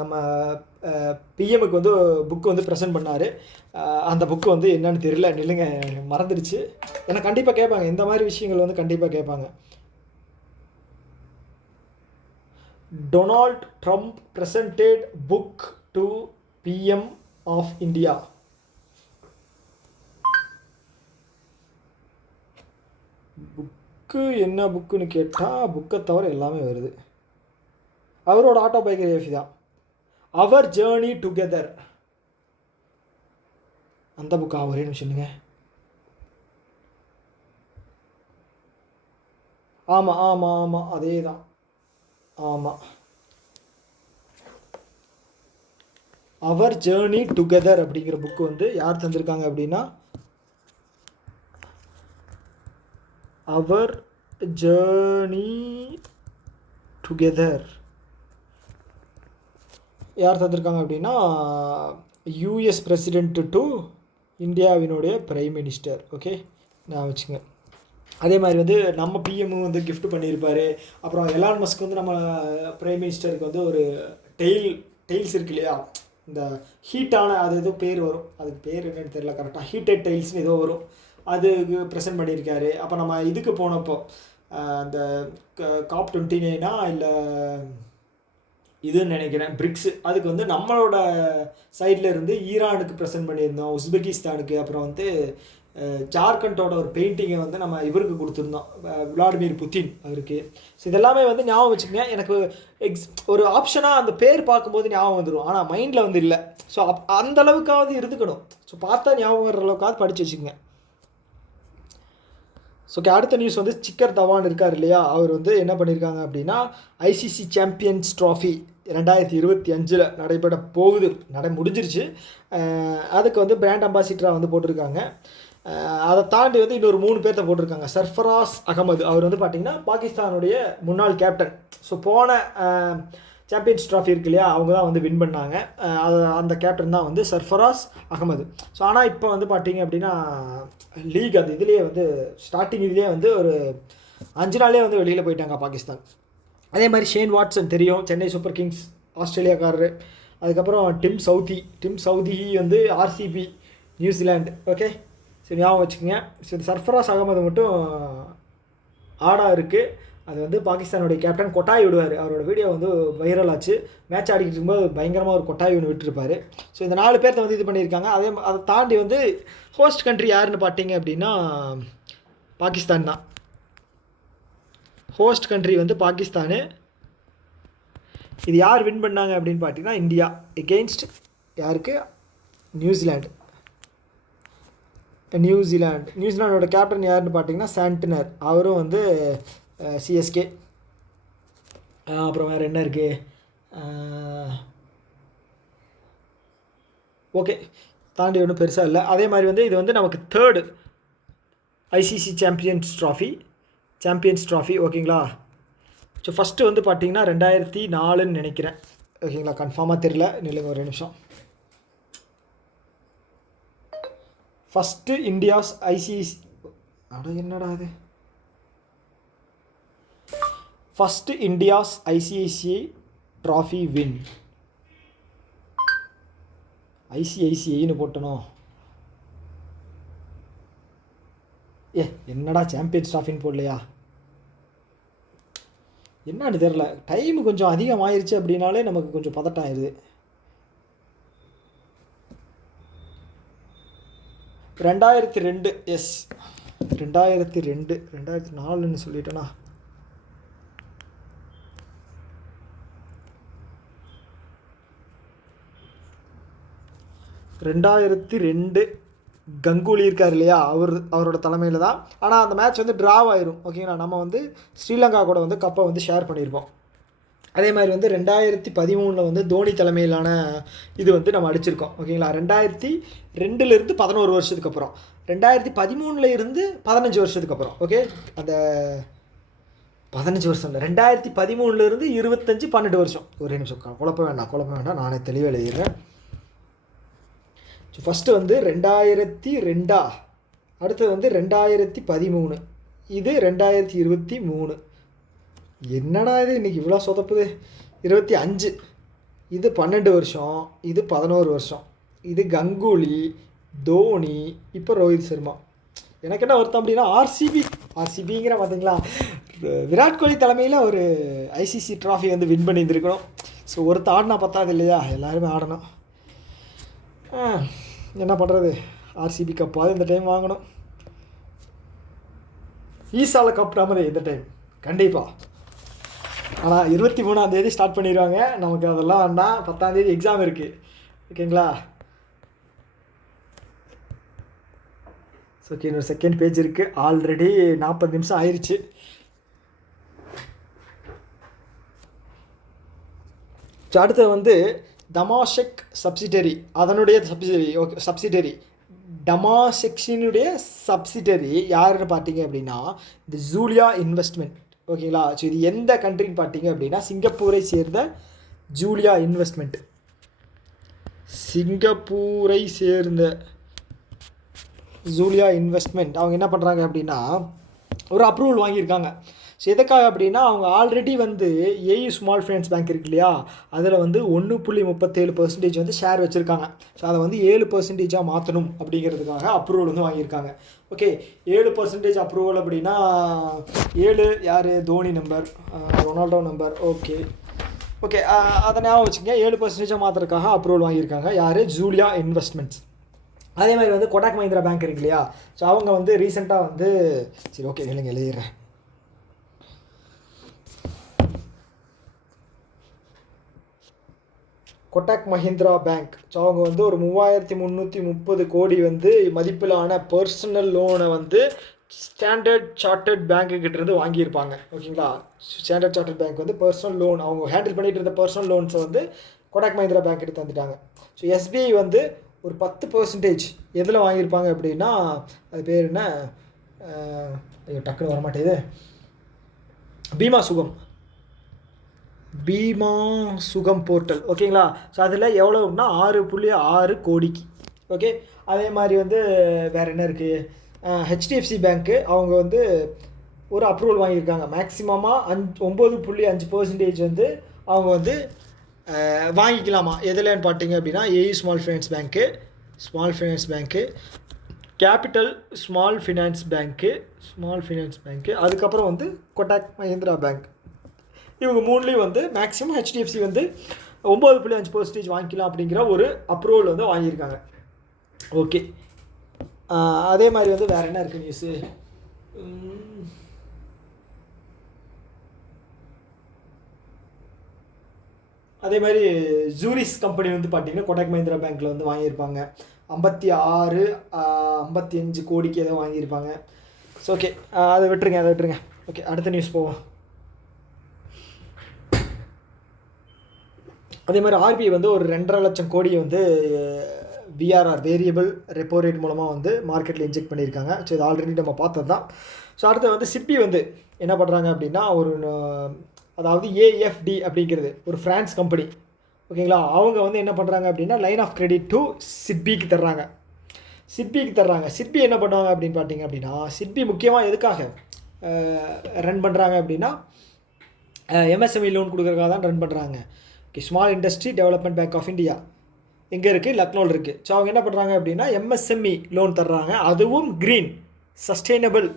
நம்ம பிஎம்முக்கு வந்து புக்கு வந்து ப்ரெசென்ட் பண்ணார். அந்த புக்கு வந்து என்னன்னு தெரியல, நில்லுங்க மறந்துடுச்சு. ஏன்னா கண்டிப்பாக கேட்பாங்க, இந்த மாதிரி விஷயங்கள் வந்து கண்டிப்பாக கேட்பாங்க. Donald Trump presented book to PM of India. Book என்ன புக்குன்னு கேட்டால் புக்கை தவிர எல்லாமே வருது. அவரோட ஆட்டோபயோகிராஃபி தான், அவர் ஜேர்னி டுகெதர். அந்த புக்கா, ஒரே நிமிஷம்ங்க. ஆமாம் அதே தான். ஆமாம், அவர் ஜேர்னி டுகெதர் அப்படிங்கிற புக்கு வந்து யார் தந்திருக்காங்க அப்படின்னா அவர் ஜேர்னி டுகெதர் யார் தந்திருக்காங்க அப்படின்னா யூஎஸ் பிரசிடென்ட் டு இந்தியாவினுடைய பிரைம் மினிஸ்டர். ஓகே, நான் வச்சுங்க. அதே மாதிரி வந்து நம்ம பிஎம்மும் வந்து கிஃப்ட் பண்ணியிருப்பார். அப்புறம் எலான் மஸ்க் வந்து நம்ம பிரைம் மினிஸ்டருக்கு வந்து ஒரு டெய்ல்ஸ் இருக்கு இல்லையா, இந்த ஹீட்டான அது ஏதோ பேர் வரும், அதுக்கு பேர் என்னன்னு தெரியல கரெக்டாக, ஹீட்டட் டைல்ஸ்னு ஏதோ வரும், அதுக்கு ப்ரெசென்ட் பண்ணியிருக்காரு. அப்போ நம்ம இதுக்கு போனப்போ அந்த COP29 இல்லை இதுன்னு நினைக்கிறேன், பிரிக்ஸு, அதுக்கு வந்து நம்மளோட சைடில் இருந்து ஈரானுக்கு ப்ரெசென்ட் பண்ணியிருந்தோம், உஸ்பெகிஸ்தானுக்கு, அப்புறம் வந்து ஜார்க்கண்டோட ஒரு பெயிண்டிங்கை வந்து நம்ம இவருக்கு கொடுத்துருந்தோம், விளாடிமிர் புட்டின் அவருக்கு. ஸோ இதெல்லாமே வந்து ஞாபகம் வச்சுக்கோங்க. எனக்கு ஒரு ஆப்ஷனாக அந்த பேர் பார்க்கும்போது ஞாபகம் வந்துடும், ஆனால் மைண்டில் வந்து இல்லை. ஸோ அந்த அளவுக்காவது இருந்துக்கணும். ஸோ பார்த்தா ஞாபகம் வர்ற அளவுக்காவது படித்து வச்சுக்கோங்க. ஸோ அடுத்த நியூஸ் வந்து சிக்கர் தவான் இருக்கார் இல்லையா, அவர் வந்து என்ன பண்ணியிருக்காங்க அப்படின்னா ஐசிசி சாம்பியன்ஸ் ட்ராஃபி 2025 நடைபெற போகுது, முடிஞ்சிருச்சு. அதுக்கு வந்து பிராண்ட் அம்பாசிடராக வந்து போட்டிருக்காங்க. அதை தாண்டி வந்து இன்னொரு 3 பேர்த்த போட்டிருக்காங்க. சர்ஃபராஸ் அகமது, அவர் வந்து பார்த்திங்கன்னா பாகிஸ்தானுடைய முன்னாள் கேப்டன். ஸோ போன சாம்பியன்ஸ் ட்ராஃபி இருக்கு இல்லையா, அவங்க தான் வந்து வின் பண்ணாங்க. அந்த கேப்டன் தான் வந்து சர்ஃபராஸ் அகமது. ஸோ ஆனால் இப்போ வந்து பார்த்திங்க அப்படின்னா லீக் அது இதுலேயே வந்து ஸ்டார்டிங் இதுலேயே வந்து ஒரு 5 நாள்லேயே வந்து வெளியில் போயிட்டாங்க பாகிஸ்தான். அதே மாதிரி ஷேன் வாட்சன் தெரியும், சென்னை சூப்பர் கிங்ஸ் ஆஸ்திரேலியாக்காரரு. அதுக்கப்புறம் டிம் சவுதி வந்து ஆர்சிபி நியூசிலாண்டு. ஓகே, சரி ஞாபகம் வச்சுக்கோங்க. சரி, சர்ஃபராஸ் அகமது மட்டும் ஆடாக இருக்குது. அது வந்து பாகிஸ்தானுடைய கேப்டன் கொட்டாய் விடுவார். அவரோட வீடியோ வந்து வைரல் ஆச்சு. மேட்ச் ஆடிக்கிட்டு இருக்கும்போது பயங்கரமாக ஒரு கொட்டாய் ஒன்று விட்டுருப்பார். ஸோ இந்த 4 பேர்த்த வந்து இது பண்ணியிருக்காங்க. அதை தாண்டி வந்து ஹோஸ்ட் கண்ட்ரி யாருன்னு பார்த்தீங்க அப்படின்னா பாகிஸ்தான் தான். ஹோஸ்ட் கண்ட்ரி வந்து பாகிஸ்தானு. இது யார் வின் பண்ணாங்க அப்படின்னு பார்த்தீங்கன்னா இந்தியா எகெயின்ஸ்ட் யாருக்கு, நியூசிலாண்டோட கேப்டன் யாருன்னு பார்த்தீங்கன்னா சாண்டனர். அவரும் வந்து சிஎஸ்கே. அப்புறம் வேறு என்ன இருக்குது, ஓகே தாண்டி ஒன்றும் பெருசாக இல்லை. அதே மாதிரி வந்து இது வந்து நமக்கு 3rd ஐசிசி சாம்பியன்ஸ் ட்ராஃபி. ஓகேங்களா. ஸோ ஃபஸ்ட்டு வந்து பார்த்தீங்கன்னா 2004ன்னு நினைக்கிறேன். ஓகேங்களா, கன்ஃபார்மாக தெரியல, நில்லுங்க ஒரு நிமிஷம். ஃபஸ்ட்டு இந்தியாஸ் ஐசிசி என்னடா அது, first India's ICICI trophy win. ஐசிஐசிஐன்னு போட்டனோ, என்னடா சாம்பியன்ஸ் ட்ராஃபின்னு போடலையா, என்னன்னு தெரில. டைமு கொஞ்சம் அதிகமாகிருச்சு அப்படின்னாலே நமக்கு கொஞ்சம் பதட்டம் ஆயிடுது. 2002 எஸ் 2002 2004ன்னு சொல்லிட்டேனா. 2002 கங்குலி இருக்கார் இல்லையா, அவரோட தலைமையில் தான். ஆனால் அந்த மேட்ச் வந்து ட்ராவ் ஆயிரும். ஓகேங்களா, நம்ம வந்து ஸ்ரீலங்கா கூட வந்து கப்பை வந்து ஷேர் பண்ணியிருப்போம். அதே மாதிரி வந்து 2013 வந்து தோனி தலைமையிலான இது வந்து நம்ம அடிச்சிருக்கோம். ஓகேங்களா, 2002 11 வருஷத்துக்கு அப்புறம், 2013 15 வருஷத்துக்கு அப்புறம். ஓகே, அந்த 15 வருஷம் இல்லை, 2013 25 12 வருஷம். ஒரே நிமிஷம், குழப்ப வேண்டாம், நானே தெளிவாக எழுதிடுறேன். ஸோ ஃபஸ்ட்டு வந்து 2002, அடுத்தது வந்து 2013, இது 2023. என்னடா இது இன்றைக்கி இவ்வளோ சொதப்புது. 25, இது 12 வருஷம், இது 11 வருஷம். இது கங்குலி, தோனி, இப்போ ரோஹித் சர்மா. எனக்கு என்ன வருத்தம் அப்படின்னா ஆர்சிபிங்கிற பார்த்தீங்களா, விராட் கோலி தலைமையில் ஒரு ஐசிசி ட்ராஃபி வந்து வின் பண்ணியிருந்துருக்கணும். ஸோ ஒருத்த ஆடினா பத்தாது இல்லையா, எல்லாருமே ஆடணும். என்ன பண்ணுறது, ஆர்சிபி கப்பாவது இந்த டைம் வாங்கணும். ஈசாவில் கப் நமது இந்த டைம் கண்டிப்பாக. ஆனால் 23ஆம் தேதி ஸ்டார்ட் பண்ணிடுவாங்க, நமக்கு அதெல்லாம் வேண்டாம். 10ஆம் தேதி எக்ஸாம் இருக்குது. ஓகேங்களா, ஓகே, இன்னொரு செகண்ட் பேஜ் இருக்குது. ஆல்ரெடி 40 நிமிஷம் ஆயிடுச்சு. ஸோ அடுத்தது வந்து டமாஷெக் சப்சிடரி, அதனுடைய சப்சிடரி டமாஷெக்ஷினுடைய சப்சிடரி யாருன்னு பார்த்தீங்க அப்படின்னா இந்த ஜூலியா இன்வெஸ்ட்மெண்ட். ஓகேங்களா, ஸோ இது எந்த கண்ட்ரின்னு பார்த்தீங்க அப்படின்னா சிங்கப்பூரை சேர்ந்த ஜூலியா இன்வெஸ்ட்மெண்ட். சிங்கப்பூரை சேர்ந்த ஜூலியா இன்வெஸ்ட்மெண்ட் அவங்க என்ன பண்ணுறாங்க அப்படின்னா ஒரு அப்ரூவல் வாங்கியிருக்காங்க. ஸோ எதுக்காக அப்படின்னா அவங்க ஆல்ரெடி வந்து ஏயு ஸ்மால் ஃபைனான்ஸ் பேங்க் இருக்கு இல்லையா, அதில் வந்து 1.37% வந்து ஷேர் வச்சுருக்காங்க. ஸோ அதை வந்து 7% மாற்றணும் அப்படிங்கிறதுக்காக அப்ரூவல் வந்து வாங்கியிருக்காங்க. ஓகே, 7% அப்ரூவல் அப்படின்னா 7 யார், Dhoni number, Ronaldo number. Okay, அதை ஞாபகம் வச்சுங்க. 7% மாற்றுறதுக்காக அப்ரூவல் வாங்கியிருக்காங்க. யார், ஜூலியா இன்வெஸ்ட்மெண்ட்ஸ். அதே மாதிரி வந்து கொடாக் மஹிந்திரா பேங்க் இருக்கு இல்லையா, ஸோ அவங்க வந்து ரீசெண்டாக வந்து சரி ஓகே எழுதிடுறேன். கொடாக் மஹிந்திரா பேங்க், ஸோ அவங்க வந்து ஒரு 3330 கோடி வந்து மதிப்பிலான பர்சனல் லோனை வந்து ஸ்டாண்டர்ட் சார்ட்டர்ட் பேங்க்குக்கிட்டேருந்து வாங்கியிருப்பாங்க. ஓகேங்களா, ஸ்டாண்டர்ட் சார்ட்டர்ட் பேங்க் வந்து பர்சனல் லோன் அவங்க ஹேண்டில் பண்ணிகிட்டு இருந்த பர்சனல் லோன்ஸை வந்து கொடாக் மஹிந்திரா பேங்க் எடுத்து தந்துட்டாங்க. ஸோ எஸ்பிஐ வந்து ஒரு 10% எதில் வாங்கியிருப்பாங்க அப்படின்னா அது பேர் என்ன, டக்குன்னு வரமாட்டேது, பீமா சுகம் போர்ட்டல். ஓகேங்களா, ஸோ அதில் எவ்வளோன்னா 6.6 கோடிக்கு. ஓகே, அதே மாதிரி வந்து வேறு என்ன இருக்குது, ஹெச்டிஎஃப்சி பேங்க்கு அவங்க வந்து ஒரு அப்ரூவல் வாங்கியிருக்காங்க. மேக்ஸிமமாக 9.5% வந்து அவங்க வந்து வாங்கிக்கலாமா. எதுலன்னு பார்த்தீங்க அப்படின்னா ஏயு ஸ்மால் ஃபைனான்ஸ் பேங்க்கு, கேபிட்டல் ஸ்மால் ஃபினான்ஸ் பேங்க்கு, அதுக்கப்புறம் வந்து கொடாக் மஹிந்திரா பேங்க். இவங்க மூணுலேயும் வந்து மேக்ஸிமம் ஹெச்டிஎஃப்சி வந்து 9.5% வாங்கிக்கலாம் அப்படிங்கிற ஒரு அப்ரூவல் வந்து வாங்கியிருக்காங்க. ஓகே, அதே மாதிரி வந்து வேறு என்ன இருக்குது நியூஸு, அதே மாதிரி ஜூரிஸ் கம்பெனி வந்து பார்த்திங்கன்னா கொடாக் மஹிந்திரா பேங்க்கில் வந்து வாங்கியிருப்பாங்க. 55 கோடிக்கு ஏதோ வாங்கியிருப்பாங்க. ஸோ ஓகே, அதை விட்டுருங்க. ஓகே, அடுத்த நியூஸ் போவோம். அதே மாதிரி ஆர்பிஐ வந்து ஒரு 2.5 லட்சம் கோடியை வந்து விஆர்ஆர் வேரியபிள் ரெப்போ ரேட் மூலமாக வந்து மார்க்கெட்டில் இன்ஜெக்ட் பண்ணியிருக்காங்க. ஸோ இது ஆல்ரெடி நம்ம பார்த்தது தான். ஸோ அடுத்து வந்து சிட்பி வந்து என்ன பண்ணுறாங்க அப்படின்னா ஒரு அதாவது ஏஎஃப்டி அப்படிங்கிறது ஒரு ஃப்ரான்ஸ் கம்பெனி. ஓகேங்களா, அவங்க வந்து என்ன பண்ணுறாங்க அப்படின்னா லைன் ஆஃப் கிரெடிட் டு சிட்பிக்கு தர்றாங்க. சிட்பி என்ன பண்ணுவாங்க அப்படின்னு பார்த்தீங்க அப்படின்னா சிட்பி முக்கியமாக எதுக்காக ரன் பண்ணுறாங்க அப்படின்னா எம்எஸ்எம்இ லோன் கொடுக்குறதுக்காக தான் ரன் பண்ணுறாங்க. Okay, small industry development bank of India எங்கே இருக்குது, லக்னோவில் இருக்குது. ஸோ அவங்க என்ன பண்ணுறாங்க அப்படின்னா எம்எஸ்எம்இ லோன் தர்றாங்க. அதுவும் க்ரீன் சஸ்டெயினபிள்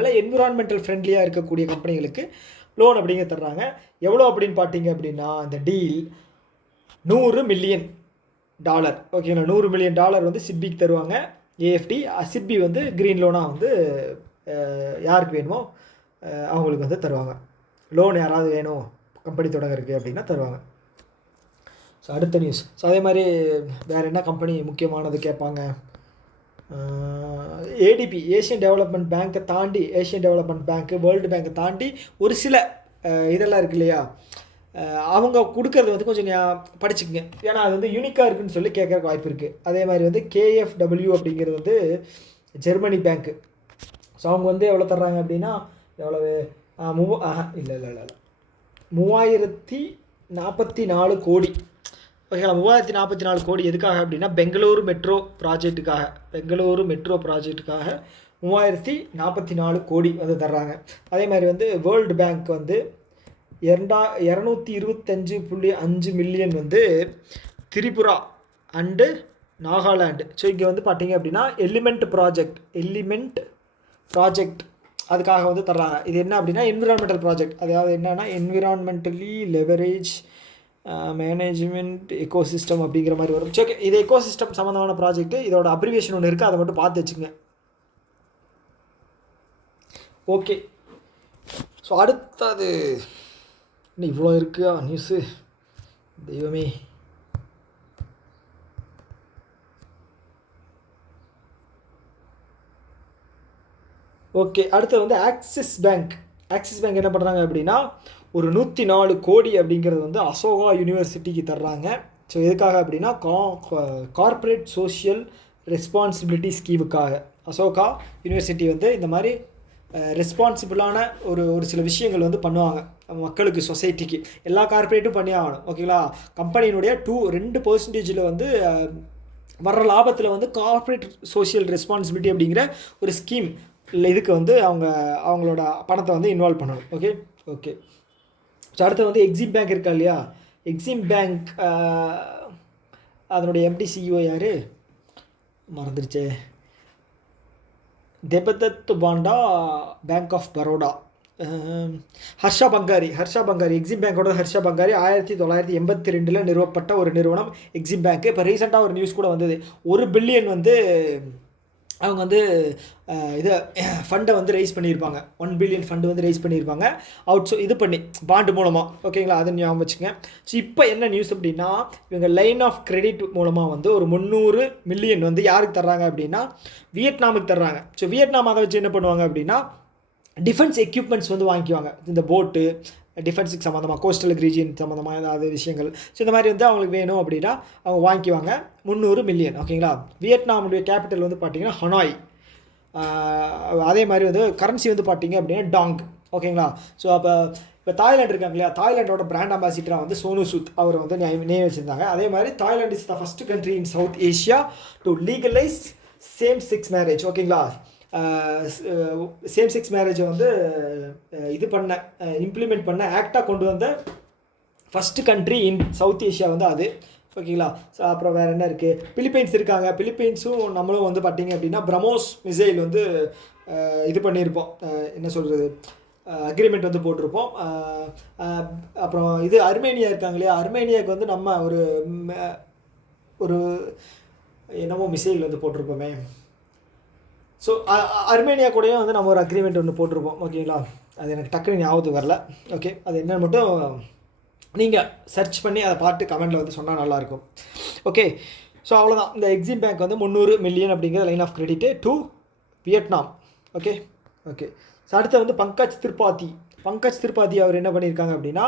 இல்லை என்விரான்மெண்டல் ஃப்ரெண்ட்லியாக இருக்கக்கூடிய கம்பெனிகளுக்கு லோன் அப்படிங்க தர்றாங்க. எவ்வளோ அப்படின்னு பார்த்தீங்க அப்படின்னா இந்த டீல் $100 மில்லியன். ஓகேங்களா, $100 மில்லியன் வந்து சிட்பிக்கு தருவாங்க. ஏஎஃப்டி. சிட்பி வந்து க்ரீன் லோனாக வந்து யாருக்கு வேணுமோ அவங்களுக்கு வந்து தருவாங்க. லோன் யாராவது வேணும் கம்பெனி தொடங்குறதுக்கு அப்படின்னா தருவாங்க. ஸோ அடுத்த நியூஸ். ஸோ அதே மாதிரி வேறு என்ன கம்பெனி முக்கியமானது கேட்பாங்க. ஏடிபி, ஏஷியன் டெவலப்மெண்ட் பேங்க்கை தாண்டி, ஏஷியன் டெவலப்மெண்ட் பேங்க்கு, வேர்ல்டு பேங்க்கை தாண்டி ஒரு சில இதெல்லாம் இருக்குது இல்லையா, அவங்க கொடுக்கறது வந்து கொஞ்சம் படிச்சுக்கங்க. ஏன்னா அது வந்து யூனிக்காக இருக்குதுன்னு சொல்லி கேட்குறக்கு வாய்ப்பு இருக்குது. அதே மாதிரி வந்து KfW அப்படிங்கிறது வந்து ஜெர்மனி பேங்க்கு. ஸோ அவங்க வந்து எவ்வளோ தர்றாங்க அப்படின்னா எவ்வளவு இல்லை 3044 கோடி. ஓகேங்களா, 3044 கோடி எதுக்காக அப்படின்னா பெங்களூரு மெட்ரோ ப்ராஜெக்ட்டுக்காக 3044 கோடி வந்து தர்றாங்க. அதே மாதிரி வந்து வேர்ல்டு பேங்க் வந்து 225.5 மில்லியன் வந்து திரிபுரா அண்டு நாகாலாண்டு. ஸோ இங்கே வந்து பார்த்தீங்க அப்படின்னா எலிமெண்ட் ப்ராஜெக்ட் அதுக்காக வந்து தர்றாங்க. இது என்ன அப்படின்னா என்விரான்மெண்டல் ப்ராஜெக்ட். அதாவது என்னென்னா என்விரான்மெண்டலி லெவரேஜ் மேனேஜ்மெண்ட் எக்கோசிஸ்டம் அப்படிங்கிற மாதிரி வரும். ஓகே, இது எக்கோசிஸ்டம் சம்மந்தமான ப்ராஜெக்ட்டு. இதோட அப்ரிவேஷன் ஒன்று இருக்குது, அதை மட்டும் பார்த்து வச்சுங்க. ஓகே, ஸோ அடுத்தது இன்னும் இவ்வளோ இருக்குயா நியூஸு, தெய்வமே. ஓகே, அடுத்தது வந்து ஆக்சிஸ் பேங்க் என்ன பண்ணுறாங்க அப்படின்னா ஒரு 104 கோடி அப்படிங்கிறது வந்து அசோகா யூனிவர்சிட்டிக்கு தர்றாங்க. ஸோ எதுக்காக அப்படின்னா கார்ப்பரேட் சோஷியல் ரெஸ்பான்சிபிலிட்டி ஸ்கீமுக்காக. அசோகா யூனிவர்சிட்டி வந்து இந்த மாதிரி ரெஸ்பான்சிபிளான ஒரு சில விஷயங்கள் வந்து பண்ணுவாங்க மக்களுக்கு, சொசைட்டிக்கு. எல்லா கார்ப்பரேட்டும் பண்ணி ஆகணும். ஓகேங்களா, கம்பெனியினுடைய 2% வந்து வர்ற லாபத்தில் வந்து கார்ப்பரேட் சோஷியல் ரெஸ்பான்சிபிலிட்டி அப்படிங்கிற ஒரு ஸ்கீம் இதுக்கு வந்து அவங்களோட பணத்தை வந்து இன்வால்வ் பண்ணணும். ஓகே. ஸோ அடுத்து வந்து எக்ஸிம் பேங்க் இருக்கா இல்லையா, எக்ஸிம் பேங்க் அதனுடைய MD CEO யார் மறந்துடுச்சே, Debadatta Panda, bank of Baroda, Harsha Bangari. Exim பேங்கோட ஹர்ஷா பங்காரி 1982 நிறுவப்பட்ட ஒரு நிறுவனம் எக்ஸிம் பேங்க்கு. இப்போ ரீசெண்டாக ஒரு நியூஸ் கூட வந்தது, 1 பில்லியன் வந்து அவங்க வந்து இதை ஃபண்டை வந்து ரைஸ் பண்ணியிருப்பாங்க. 1 பில்லியன் ஃபண்டு வந்து ரைஸ் பண்ணியிருப்பாங்க இது பண்ணி பாண்டு மூலமாக. ஓகேங்களா, அதை ஞாபகம் வச்சுங்க. ஸோ இப்போ என்ன நியூஸ் அப்படின்னா இவங்க லைன் ஆஃப் கிரெடிட் மூலமாக வந்து ஒரு 300 மில்லியன் வந்து யாருக்கு தர்றாங்க அப்படின்னா வியட்நாமுக்கு தர்றாங்க. ஸோ வியட்நாம் அதை வச்சு என்ன பண்ணுவாங்க அப்படின்னா டிஃபென்ஸ் எக்யூப்மெண்ட்ஸ் வந்து வாங்கிக்குவாங்க. இந்த போட்டு டிஃபென்ஸுக்கு சம்மந்தமாக, கோஸ்டல் ரீஜியன் சம்மந்தமாக ஏதாவது விஷயங்கள். ஸோ இந்த மாதிரி வந்து அவங்களுக்கு வேணும் அப்படின்னா அவங்க வாங்கிக்குவாங்க 300 மில்லியன். ஓகேங்களா, வியட்நாமுடைய கேபிட்டல் வந்து பார்த்திங்கன்னா ஹனாய். அதே மாதிரி வந்து கரன்சி வந்து பார்த்திங்க அப்படின்னா டாங். ஓகேங்களா, ஸோ இப்போ தாய்லாந்து இருக்காங்க இல்லையா, தாய்லாண்டோட பிராண்ட் அம்பாசிடராக வந்து சோனு சூத் அவர் வந்து நியமிச்சிருந்தாங்க. அதே மாதிரி Thailand is the first country in South Asia to legalise same-sex marriage. ஓகேங்களா, சேம்-செக்ஸ் மேரேஜை வந்து இம்ப்ளிமெண்ட் பண்ண ஆக்டாக கொண்டு வந்த first country in South Asia வந்து அது. ஓகேங்களா, ஸோ அப்புறம் வேறு என்ன இருக்குது, பிலிப்பைன்ஸ் இருக்காங்க. பிலிப்பைன்ஸும் நம்மளும் வந்து பார்த்திங்க அப்படின்னா பிரம்மோஸ் மிசைல் வந்து பண்ணியிருப்போம், என்ன சொல்கிறது, அக்ரிமெண்ட் வந்து போட்டிருப்போம். அப்புறம் அர்மேனியா இருக்காங்க இல்லையா, அர்மேனியாவுக்கு வந்து நம்ம ஒரு என்னமோ மிசைல் வந்து போட்டிருப்போமே. ஸோ அர்மேனியா கூடயும் வந்து நம்ம ஒரு அக்ரிமெண்ட் ஒன்று போட்டிருப்போம். ஓகேங்களா, அது எனக்கு டக்குன்னு ஞாபகத்துக்கு வரல. ஓகே, அது என்னென்னு மட்டும் நீங்கள் சர்ச் பண்ணி அதை பார்த்து கமெண்ட்டில் வந்து சொன்னால் நல்லாயிருக்கும். ஓகே, ஸோ அவ்வளோதான். இந்த எக்ஸிம் பேங்க் வந்து 300 மில்லியன் அப்படிங்கிற line of credit to Vietnam. Okay. So அடுத்து வந்து பங்கஜ் திரிபாதி அவர் என்ன பண்ணியிருக்காங்க அப்படின்னா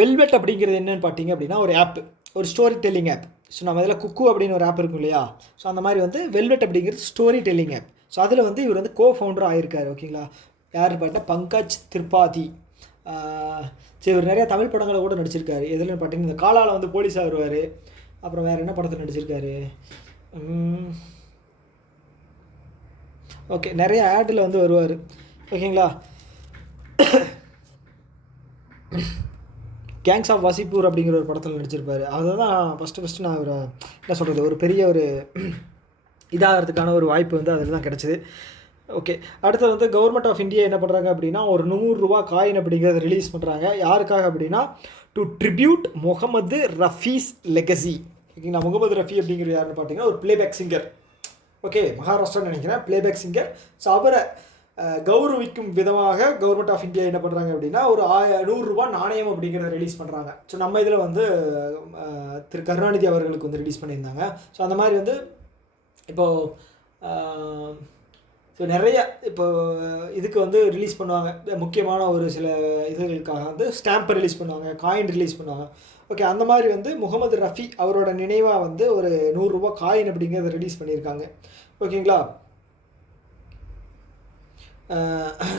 வெல்வெட் அப்படிங்கிறது என்னென்னு பார்த்தீங்க அப்படின்னா ஒரு ஆப், ஒரு ஸ்டோரி டெல்லிங் ஆப். ஸோ நம்ம இதில் குக்கு அப்படின்னு ஒரு ஆப் இருக்கும் இல்லையா, ஸோ அந்த மாதிரி வந்து வெல்வெட் அப்படிங்கிறது ஸ்டோரி டெல்லிங் ஆப். ஸோ அதில் வந்து இவர் வந்து கோ-ஃபவுண்டர் ஆகியிருக்காரு. ஓகேங்களா, யாருன்னு பார்த்தா பங்கஜ் திரிபாதி. சரி, இவர் நிறையா தமிழ் படங்களை கூட நடிச்சிருக்காரு. எதுலன்னு பார்த்தீங்கன்னா இந்த காலால் வந்து போலீஸாக வருவார். அப்புறம் வேறு என்ன படத்தில் நடிச்சிருக்காரு, ஓகே, நிறைய ஆடில் வந்து வருவார். ஓகேங்களா, கேங்ஸ் ஆஃப் வாசிப்பூர் அப்படிங்கிற ஒரு படத்தில் நடிச்சிருப்பார். அதை தான் ஃபஸ்ட்டு நான் ஒரு என்ன சொல்கிறது, ஒரு பெரிய ஒரு இதாகிறதுக்கான ஒரு வாய்ப்பு வந்து அதில் தான் கிடச்சிது. ஓகே, அடுத்தது வந்து கவர்மெண்ட் ஆஃப் இந்தியா என்ன பண்ணுறாங்க அப்படின்னா ஒரு 100 ரூபா காயின் அப்படிங்கிறத ரிலீஸ் பண்ணுறாங்க. யாருக்காக அப்படின்னா to tribute Mohammed Rafi's legacy. ஓகேங்களா. முகமது ரஃபி அப்படிங்கிற யாருன்னு பார்த்தீங்கன்னா ஒரு ப்ளேபேக் சிங்கர். ஓகே, மகாராஷ்டிரான்னு நினைக்கிறேன், ப்ளேபேக் சிங்கர். ஸோ அவரை கௌரவிக்கும் விதமாக கவர்மெண்ட் ஆஃப் இந்தியா என்ன பண்ணுறாங்க அப்படின்னா ஒரு 100 ரூபா நாணயம் அப்படிங்கிறத ரிலீஸ் பண்ணுறாங்க. ஸோ நம்ம இதில் வந்து திரு கருணாநிதி அவர்களுக்கு வந்து ரிலீஸ் பண்ணியிருந்தாங்க. ஸோ அந்த மாதிரி வந்து இப்போது ஸோ நிறைய இப்போ இதுக்கு வந்து ரிலீஸ் பண்ணுவாங்க. முக்கியமான ஒரு சில இதுகளுக்காக வந்து ஸ்டாம்பை ரிலீஸ் பண்ணுவாங்க, காயின் ரிலீஸ் பண்ணுவாங்க. ஓகே, அந்த மாதிரி வந்து முகமது ரஃபி அவரோட நினைவாக வந்து ஒரு 100 ரூபா காயின் அப்படிங்கிறத ரிலீஸ் பண்ணியிருக்காங்க. ஓகேங்களா.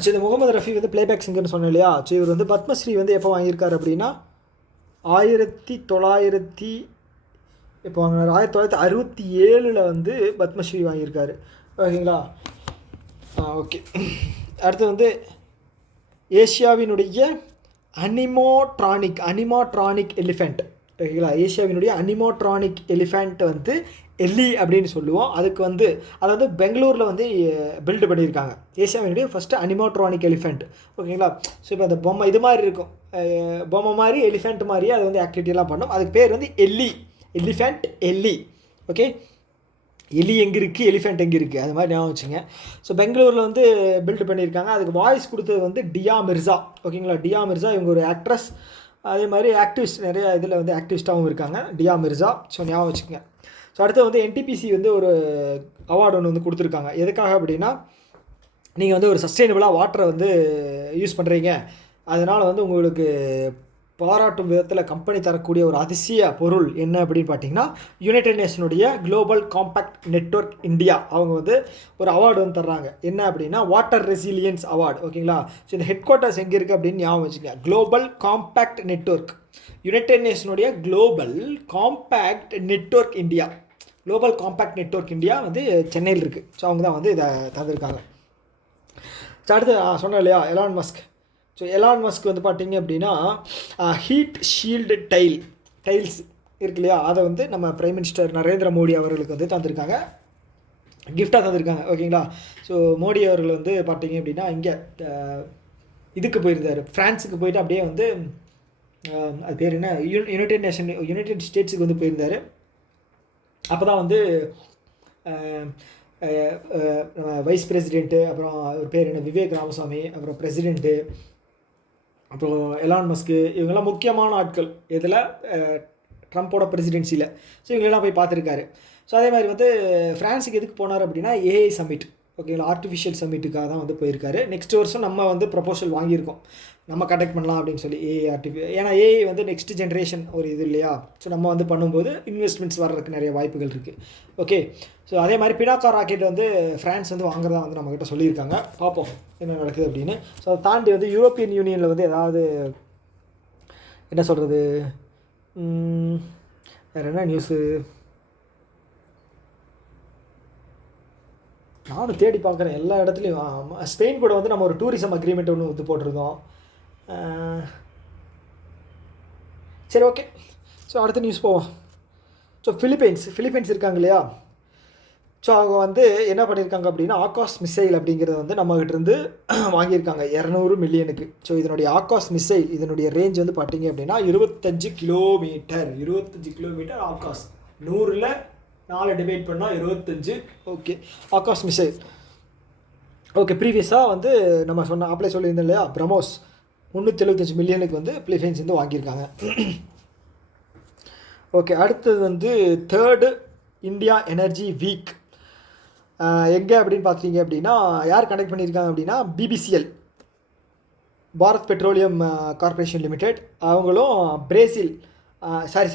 ஸோ இந்த முகமது ரஃபி வந்து ப்ளேபேக் சிங்கர்னு சொன்னேன் இல்லையா. ஸோ இவர் வந்து பத்மஸ்ரீ வந்து எப்போ வாங்கியிருக்காரு அப்படின்னா 1900 இப்போ வாங்கினார் 1967 வந்து பத்மஸ்ரீ வாங்கியிருக்காரு. ஓகேங்களா. ஓகே, அடுத்து வந்து ஏஷியாவினுடைய அனிமாட்ரானிக் எலிஃபெண்ட். ஓகேங்களா. ஏஷியாவினுடைய அனிமாட்ரானிக் எலிஃபெண்ட் வந்து எல்லி அப்படின்னு சொல்லுவோம். அதுக்கு வந்து அதை வந்து பெங்களூரில் வந்து பில்டு பண்ணியிருக்காங்க. ஏஷியாவினுடைய ஃபஸ்ட்டு அனிமாட்ரானிக் எலிஃபெண்ட். ஓகேங்களா. ஸோ இப்போ அந்த பொம்மை இது மாதிரி இருக்கும், பொம்மை மாதிரி எலிஃபெண்ட் மாதிரியே அது வந்து ஆக்டிவிட்டியெல்லாம் பண்ணும். அதுக்கு பேர் வந்து எலிஃபெண்ட் எல்லி. ஓகே, எலி எங்கே இருக்குது, எலிஃபெண்ட் எங்கே இருக்குது, அது மாதிரி ஞாபகம் வச்சுங்க. ஸோ பெங்களூரில் வந்து பில்டு பண்ணியிருக்காங்க. அதுக்கு வாய்ஸ் கொடுத்தது வந்து டியா மிர்சா. ஓகேங்களா. டியா மிர்சா இவங்க ஒரு ஆக்ட்ரஸ், அதே மாதிரி ஆக்டிவிஸ்ட், நிறைய இதில் வந்து ஆக்டிவிஸ்ட்டாகவும் இருக்காங்க டியா மிர்சா. ஸோ ஞாபகம் வச்சுக்கோங்க. ஸோ அடுத்து வந்து என்டிபிசி வந்து ஒரு அவார்டு ஒன்று வந்து கொடுத்துருக்காங்க. எதுக்காக அப்படின்னா நீங்கள் வந்து ஒரு சஸ்டைனபிளாக வாட்டரை வந்து யூஸ் பண்ணுறீங்க, அதனால் வந்து உங்களுக்கு பாராட்டும் விதத்தில் கம்பெனி தரக்கூடிய ஒரு அதிசய பொருள் என்ன அப்படின்னு பார்த்தீங்கன்னா யுனைடெட் நேஷனுடைய குளோபல் காம்பேக்ட் நெட்வொர்க் இந்தியா அவங்க வந்து ஒரு அவார்டு வந்து தர்றாங்க. என்ன அப்படின்னா வாட்டர் ரெசிலியன்ஸ் அவார்டு. ஓகேங்களா. ஸோ இந்த ஹெட் குவார்ட்டர்ஸ் எங்கே இருக்குது அப்படின்னு ஞாபகம் வச்சுக்கோங்க. குளோபல் காம்பேக்ட் நெட்வொர்க், யுனைடெட் நேஷனுடைய global compact network India, global compact network India வந்து சென்னையில் இருக்குது. ஸோ அவங்க தான் வந்து இதை தந்திருக்காங்க. ஸோ அடுத்து சொன்னேன் இல்லையா Elon Musk. So Elon Musk வந்து பார்த்திங்க அப்படின்னா ஹீட் ஷீல்டு டைல்ஸ் இருக்கு இல்லையா, அதை வந்து நம்ம பிரைம் மினிஸ்டர் நரேந்திர மோடி அவர்களுக்கு வந்து தந்திருக்காங்க, கிஃப்டாக தந்திருக்காங்க. ஓகேங்களா. ஸோ மோடி அவர்கள் வந்து பார்த்திங்க அப்படின்னா இங்கே இதுக்கு போயிருந்தார், ஃப்ரான்ஸுக்கு போயிட்டு அப்படியே வந்து அது பேர் என்ன யுனைடெட் ஸ்டேட்ஸுக்கு வந்து போயிருந்தார். அப்போ தான் வந்து வைஸ் பிரசிடெண்ட்டு, அப்புறம் ஒரு பேர் என்ன விவேக் ராமசாமி, அப்புறம் பிரசிடெண்ட்டு, அப்புறம் எலான் மஸ்க்கு, இவங்கெல்லாம் முக்கியமான ஆட்கள் இதில் ட்ரம்ப்போட பிரசிடென்சியில். ஸோ இவங்களெல்லாம் போய் பார்த்துருக்காரு. ஸோ அதே மாதிரி வந்து ஃப்ரான்ஸுக்கு எதுக்கு போனார் அப்படின்னா ஏஐ சம்மிட். ஓகேங்களா. ஆர்டிஃபிஷியல் சம்மிட்டுக்காக தான் வந்து போயிருக்காரு. நெக்ஸ்ட் வருஷம் நம்ம வந்து ப்ரொபோசல் வாங்கியிருக்கோம், நம்ம கண்டக்ட் பண்ணலாம் அப்படின்னு சொல்லி ஏன்னா ஏஐ வந்து நெக்ஸ்ட் ஜென்ரேஷன் ஒரு இது இல்லையா. ஸோ நம்ம வந்து பண்ணும்போது இன்வெஸ்ட்மெண்ட்ஸ் வர்றதுக்கு நிறைய வாய்ப்புகள் இருக்குது. ஓகே. ஸோ அதே மாதிரி பினாக்கா ராக்கெட் வந்து ஃப்ரான்ஸ் வந்து வாங்குறதா வந்து நம்மக்கிட்ட சொல்லியிருக்காங்க. பார்ப்போம் என்ன நடக்குது அப்படின்னு. ஸோ அதை தாண்டி வந்து யூரோப்பியன் யூனியனில் வந்து ஏதாவது என்ன சொல்கிறது, வேறு என்ன நியூஸு நானும் தேடி பார்க்குறேன் எல்லா இடத்துலையும். ஸ்பெயின் கூட வந்து நம்ம ஒரு டூரிசம் அக்ரிமெண்ட் ஒன்று வந்து போட்டிருந்தோம். சரி, ஓகே. ஸோ அடுத்த நியூஸ் போவோம். ஸோ ஃபிலிப்பைன்ஸ் இருக்காங்க இல்லையா. ஸோ அவங்க வந்து என்ன பண்ணியிருக்காங்க அப்படின்னா ஆகாஷ் மிசைல் அப்படிங்கிறத வந்து நம்மகிட்டேருந்து வாங்கியிருக்காங்க 200 மில்லியனுக்கு. ஸோ இதனுடைய ஆகாஷ் மிசைல் இதனுடைய ரேஞ்ச் வந்து பார்த்திங்க அப்படின்னா 25 கிலோமீட்டர் ஆகாஷ். 100ல் 4 டிவைட் பண்ணால் 25. Okay, Akash missile. ஓகே, ப்ரீவியஸாக வந்து நம்ம அப்ளை சொல்லியிருந்தோம் இல்லையா, பிரமோஸ் 375 மில்லியனுக்கு வந்து பிலிப்பைன்ஸ் வந்து வாங்கியிருக்காங்க. ஓகே, அடுத்தது வந்து 3rd இந்தியா எனர்ஜி வீக் எங்கே அப்படின்னு பார்த்தீங்க அப்படின்னா யார் கண்டக்ட் பண்ணியிருக்காங்க அப்படின்னா BPCL, Bharat petroleum corporation limited, அவங்களும் பிரேசில் சாரி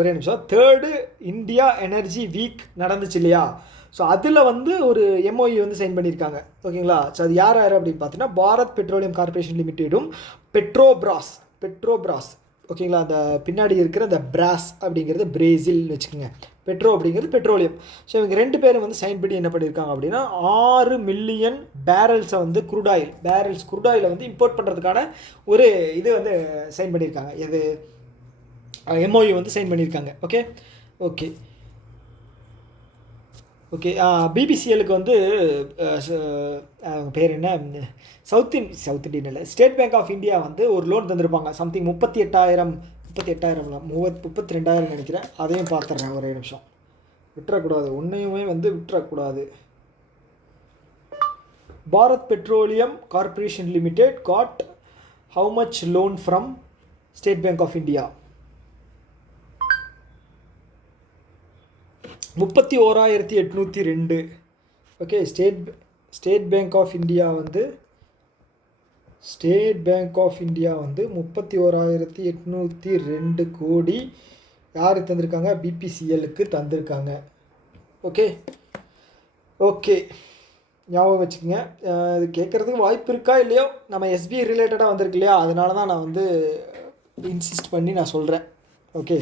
ஒரே நிமிஷம். 3rd இந்தியா எனர்ஜி வீக் நடந்துச்சு இல்லையா. ஸோ அதில் வந்து ஒரு எம்ஓஇ வந்து சைன் பண்ணியிருக்காங்க. ஓகேங்களா. ஸோ அது யார் அப்படின்னு பார்த்தீங்கன்னா பாரத் பெட்ரோலியம் கார்பரேஷன் லிமிடெடும் பெட்ரோபிராஸ். ஓகேங்களா. அந்த பின்னாடி இருக்கிற அந்த பிராஸ் அப்படிங்கிறது பிரேசில்னு வச்சுக்கோங்க, பெட்ரோ அப்படிங்கிறது பெட்ரோலியம். ஸோ இவங்க 2 பேரும் வந்து சைன் பண்ணி என்ன பண்ணியிருக்காங்க அப்படின்னா 6 மில்லியன் பேரல்ஸை வந்து குரூடாயிலை வந்து இம்போர்ட் பண்ணுறதுக்கான ஒரு இது வந்து சைன் பண்ணியிருக்காங்க. இது எம்ஓஇ வந்து சைன் பண்ணியிருக்காங்க. ஓகே. பிபிசிஎலுக்கு வந்து அவங்க பேர் என்ன, சவுத் இண்டியன் இல்லை, ஸ்டேட் பேங்க் ஆஃப் இந்தியா வந்து ஒரு லோன் தந்திருப்பாங்க. சம்திங் 38,000 38,000 32,000 நினைக்கிறேன். அதையும் பார்த்துட்றேன் ஒரே நிமிஷம். விட்டுறக்கூடாது, ஒன்றையுமே வந்து விட்டுறக்கூடாது. Bharat petroleum corporation limited got how much loan from state bank of India? 31,802. Okay, state bank of India வந்து 31,802 கோடி யாருக்கு தந்திருக்காங்க? பிபிசிஎல்லுக்கு தந்திருக்காங்க. ஓகே ஓகே, ஞாபகம் வச்சுக்கோங்க. இது கேட்குறதுக்கு வாய்ப்பு இருக்கா இல்லையோ, நம்ம எஸ்பிஐ ரிலேட்டடாக வந்திருக்கு இல்லையா, அதனால தான் நான் வந்து இன்சிஸ்ட் பண்ணி நான் சொல்கிறேன். ஓகே,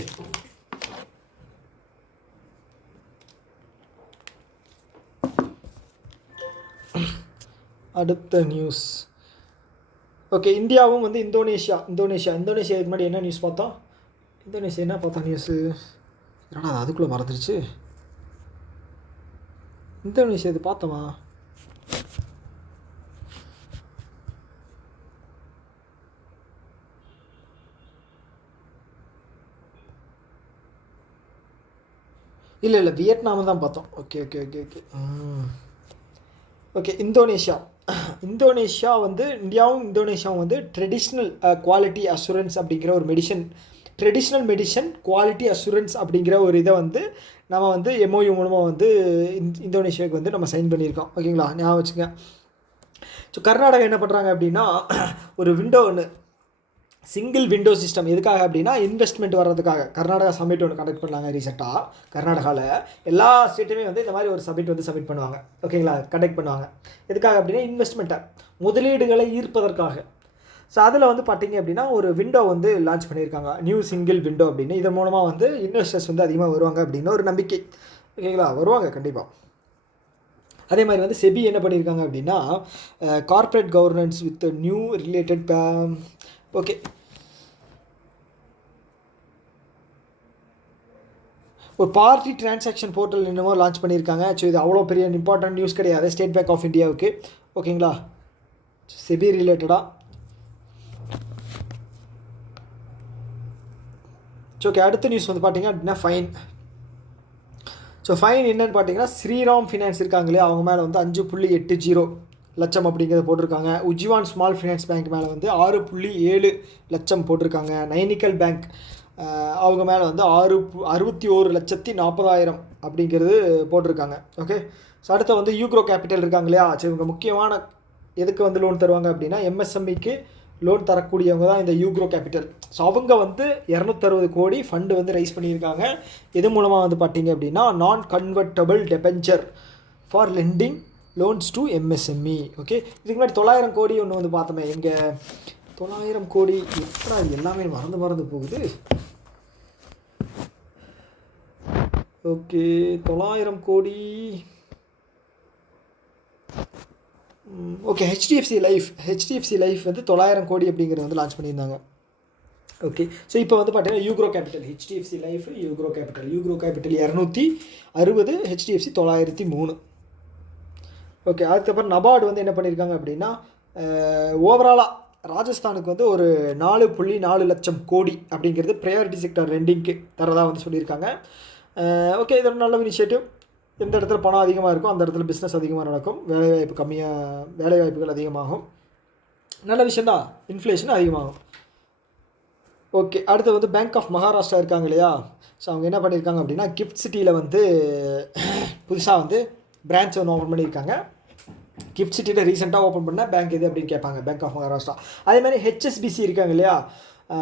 அடுத்த நியூஸ். ஓகே, இந்தியாவும் வந்து இந்தோனேஷியா இதுக்கு முன்னாடி என்ன நியூஸ் பார்த்தோம்? இந்தோனேஷியா என்ன பார்த்தோம் நியூஸு? ஏன்னா அது அதுக்குள்ளே மறந்துடுச்சு. இந்தோனேஷியா இது பார்த்தோமா? இல்லை வியட்நாம் தான் பார்த்தோம். Okay okay okay okay okay Indonesia வந்து இந்தியாவும் இந்தோனேஷியாவும் வந்து ட்ரெடிஷ்னல் குவாலிட்டி அஷூரன்ஸ் அப்படிங்கிற ஒரு ட்ரெடிஷ்னல் மெடிசன் குவாலிட்டி அஷூரன்ஸ் அப்படிங்கிற ஒரு இதை வந்து நம்ம வந்து எம்ஓயு மூலமாக வந்து இந்தோனேஷியாவுக்கு வந்து நம்ம சைன் பண்ணியிருக்கோம். ஓகேங்களா, ஞாபகம் வச்சுங்க. ஸோ கர்நாடகா என்ன பண்ணுறாங்க அப்படின்னா, ஒரு சிங்கிள் விண்டோ சிஸ்டம் எதுக்காக அப்படின்னா இன்வெஸ்ட்மெண்ட் வர்றதுக்காக கர்நாடகா சமிட் ஒன்று கண்டக்ட் பண்ணாங்க ரீசெண்டாக. கர்நாடகாவில் எல்லா ஸ்டேட்டுமே வந்து இந்த மாதிரி ஒரு சமிட் பண்ணுவாங்க. ஓகேங்களா, கண்டக்ட் பண்ணுவாங்க. எதுக்காக அப்படின்னா இன்வெஸ்ட்மெண்ட்டை, முதலீடுகளை ஈர்ப்பதற்காக. ஸோ அதில் வந்து பார்த்திங்க அப்படின்னா ஒரு விண்டோ வந்து லான்ச் பண்ணியிருக்காங்க, நியூ சிங்கிள் விண்டோ அப்படின்னு. இதன் மூலமாக வந்து இன்வெஸ்டர்ஸ் வந்து அதிகமாக வருவாங்க அப்படின்னு ஒரு நம்பிக்கை. ஓகேங்களா, வருவாங்க கண்டிப்பாக. அதே மாதிரி வந்து செபி என்ன பண்ணியிருக்காங்க அப்படின்னா corporate governance with new related okay ஒரு பார்ட்டி டிரான்சாக்ஷன் போர்ட்டல் என்னமோ லான்ச் பண்ணியிருக்காங்க. ஸோ இது அவ்வளோ பெரிய இம்பார்ட்டன்ட் நியூஸ் கிடையாது ஸ்டேட் பேங்க் ஆஃப் இந்தியாவுக்கு. ஓகேங்களா, செபி ரிலேட்டடாக. ஸோ ஓகே, அடுத்த நியூஸ் வந்து பார்த்திங்க அப்படின்னா ஃபைன். ஸோ ஃபைன் என்னென்னு பார்த்தீங்கன்னா, ஸ்ரீராம் ஃபினான்ஸ் இருக்காங்க இல்லையா, அவங்க மேலே வந்து 5.80 லட்சம் அப்படிங்கிறத போட்டிருக்காங்க. உஜ்ஜீவான் ஸ்மால் ஃபினான்ஸ் பேங்க் மேலே வந்து 6.7 லட்சம் போட்டிருக்காங்க. நைனிக்கல் பேங்க் அவங்க மேலே வந்து 61,40,000 அப்படிங்கிறது போட்டிருக்காங்க. ஓகே, ஸோ அடுத்த வந்து யூக்ரோ கேபிட்டல் இருக்காங்க இல்லையா, சரி இவங்க முக்கியமான எதுக்கு வந்து லோன் தருவாங்க அப்படின்னா எம்எஸ்எம்இக்கு லோன் தரக்கூடியவங்க தான் இந்த யூக்ரோ கேபிட்டல். ஸோ அவங்க வந்து 260 கோடி ஃபண்டு வந்து ரைஸ் பண்ணியிருக்காங்க. இது மூலமாக வந்து பார்த்திங்க அப்படின்னா நான் convertible debenture for lending loans to MSME. Okay, இதுக்கு முன்னாடி 900 கோடி ஒன்று வந்து பார்த்தோமே, எங்கே 900 கோடி எப்படா எல்லாமே மறந்து போகுது. ஓகே, 900 கோடி. ஓகே, ஹெச்டிஎஃப்சி லைஃப் வந்து 900 கோடி அப்படிங்கிறத வந்து லான்ச் பண்ணியிருந்தாங்க. ஓகே, ஸோ இப்போ வந்து பார்த்தீங்கன்னா UGRO capital, HDFC life UGRO capital 260, HDFC 903. Okay, அதுக்கப்புறம் நபார்டு வந்து என்ன பண்ணியிருக்காங்க அப்படின்னா ஓவராலாக ராஜஸ்தானுக்கு வந்து ஒரு 4.4 லட்சம் கோடி அப்படிங்கிறது ப்ரையாரிட்டி செக்டர் லெண்டிங்க்கு தரதாக வந்து சொல்லியிருக்காங்க. ஓகே, இது ஒரு நல்ல இனிஷியேட்டிவ். எந்த இடத்துல பணம் அதிகமாக இருக்கும் அந்த இடத்துல பிஸ்னஸ் அதிகமாக நடக்கும், வேலைவாய்ப்புகள் அதிகமாகும். நல்ல விஷயந்தான், இன்ஃப்ளேஷன் அதிகமாகும். ஓகே, அடுத்து வந்து பேங்க் ஆஃப் மகாராஷ்டிரா இருக்காங்க இல்லையா, ஸோ அவங்க என்ன பண்ணியிருக்காங்க அப்படின்னா கிஃப்ட் சிட்டியில் வந்து புதுசாக வந்து பிரான்ச் ஒன்று ஓப்பன் பண்ணியிருக்காங்க. கிஃப்ட் சிட்டியில் ரீசெண்டாக ஓப்பன் பண்ண பேங்க் எது அப்படின்னு கேட்பாங்க, பேங்க் ஆஃப் மகாராஷ்டிரா. அதே மாதிரி ஹெச்எஸ்பிசி இருக்காங்க இல்லையா,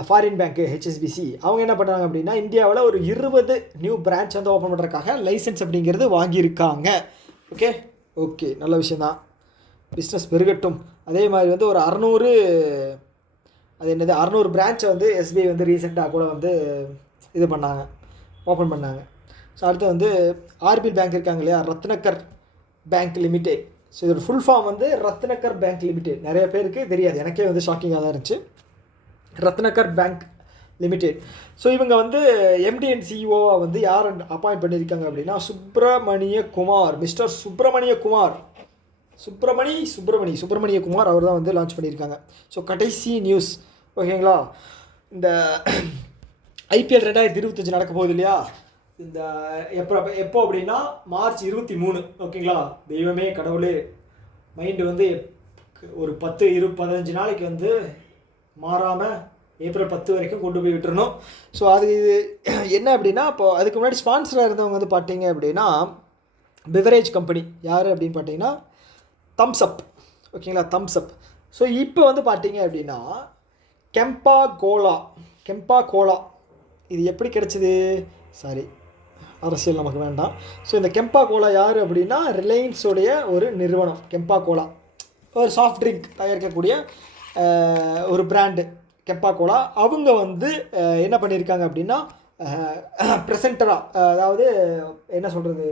ஃபாரின் பேங்க்கு ஹெச்எஸ்பிசி, அவங்க என்ன பண்ணுறாங்க அப்படின்னா இந்தியாவில் ஒரு 20 நியூ பிரான்ச் வந்து ஓப்பன் பண்ணுறதுக்காக லைசன்ஸ் அப்படிங்கிறது வாங்கியிருக்காங்க. ஓகே, நல்ல விஷயந்தான், பிஸ்னஸ் பெருகட்டும். அதே மாதிரி வந்து ஒரு 600 பிரான்ச்சை வந்து எஸ்பிஐ வந்து ரீசெண்டாக கூட வந்து இது பண்ணாங்க, ஓப்பன் பண்ணாங்க. ஸோ அடுத்து வந்து ஆர்பிஎல் பேங்க் இருக்காங்க இல்லையா, ரத்னக்கர் பேங்க் லிமிடெட். ஸோ இதோட ஃபுல் ஃபார்ம் வந்து ரத்னக்கர் பேங்க் லிமிடெட். நிறைய பேருக்கு தெரியாது, எனக்கே வந்து ஷாக்கிங்காக தான் இருந்துச்சு, ரத்னக்கர் பேங்க் லிமிடெட். ஸோ இவங்க வந்து எம்டி அண்ட் சிஇஓவாக வந்து யார் அப்பாயிண்ட் பண்ணியிருக்காங்க அப்படின்னா மிஸ்டர் சுப்பிரமணிய குமார் அவர் தான் வந்து லான்ச் பண்ணியிருக்காங்க. ஸோ கடைசி நியூஸ், ஓகேங்களா, இந்த ஐபிஎல் 2025 நடக்க போகுது இல்லையா, இந்த எப்போ அப்படின்னா மார்ச் 23. ஓகேங்களா, தெய்வமே கடவுளே மைண்டு வந்து ஒரு 10-15 நாளைக்கு வந்து மாறாமல் ஏப்ரல் 10 வரைக்கும் கொண்டு போய் விட்டுறணும். ஸோ அது இது என்ன அப்படின்னா, இப்போது அதுக்கு முன்னாடி ஸ்பான்சராக இருந்தவங்க வந்து பார்த்தீங்க அப்படின்னா பிவரேஜ் கம்பெனி யார் அப்படின்னு பார்த்தீங்கன்னா தம்ஸ் அப். ஓகேங்களா, தம்ஸ் அப். ஸோ இப்போ வந்து பார்த்தீங்க அப்படின்னா கெம்பா கோலா இது எப்படி கிடச்சிது? சாரி, அரசியல் நமக்கு வேண்டாம். ஸோ இந்த கெம்பா கோலா யார் அப்படின்னா ரிலையன்ஸோடைய ஒரு நிறுவனம். கெம்பா கோலா ஒரு சாஃப்ட் ட்ரிங்க் தயாரிக்கக்கூடிய ஒரு பிராண்டு கெம்பா கோலா. அவங்க வந்து என்ன பண்ணியிருக்காங்க அப்படின்னா ப்ரெசென்டராக, அதாவது என்ன சொல்கிறது,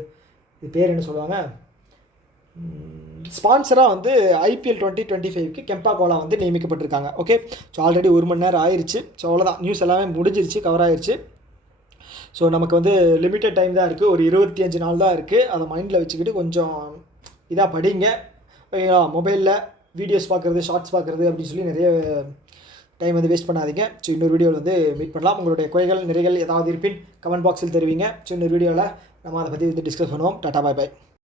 இது பேர் என்ன சொல்லுவாங்க, ஸ்பான்சராக வந்து ஐபிஎல் 2025க்கு கெம்பா கோலா வந்து நியமிக்கப்பட்டிருக்காங்க. ஓகே, ஸோ ஆல்ரெடி 1 மணி நேரம் ஆயிடுச்சு. ஸோ அவ்வளோதான், நியூஸ் எல்லாமே முடிஞ்சிருச்சு, கவர் ஆயிடுச்சு. ஸோ நமக்கு வந்து லிமிட்டட் டைம் தான் இருக்குது, ஒரு 25 நாள் தான் இருக்குது. அதை மைண்டில் வச்சுக்கிட்டு கொஞ்சம் இதாக படிங்க. ஓகேங்களா, மொபைலில் வீடியோஸ் பார்க்குறது, ஷார்ட்ஸ் பார்க்குறது அப்படின்னு சொல்லி நிறைய டைம் வந்து வேஸ்ட் பண்ணாதீங்க. ஸோ இன்னொரு வீடியோவில் வந்து மீட் பண்ணலாம். உங்களுடைய குறைகள் நிறைகள் ஏதாவது இருப்பின் கமெண்ட் பாக்ஸில் தெரிவிங்க. ஸோ இன்னொரு வீடியோவில் நம்ம அதை பற்றி வந்து டிஸ்கஸ் பண்ணுவோம். டாடா, பாய் பாய்.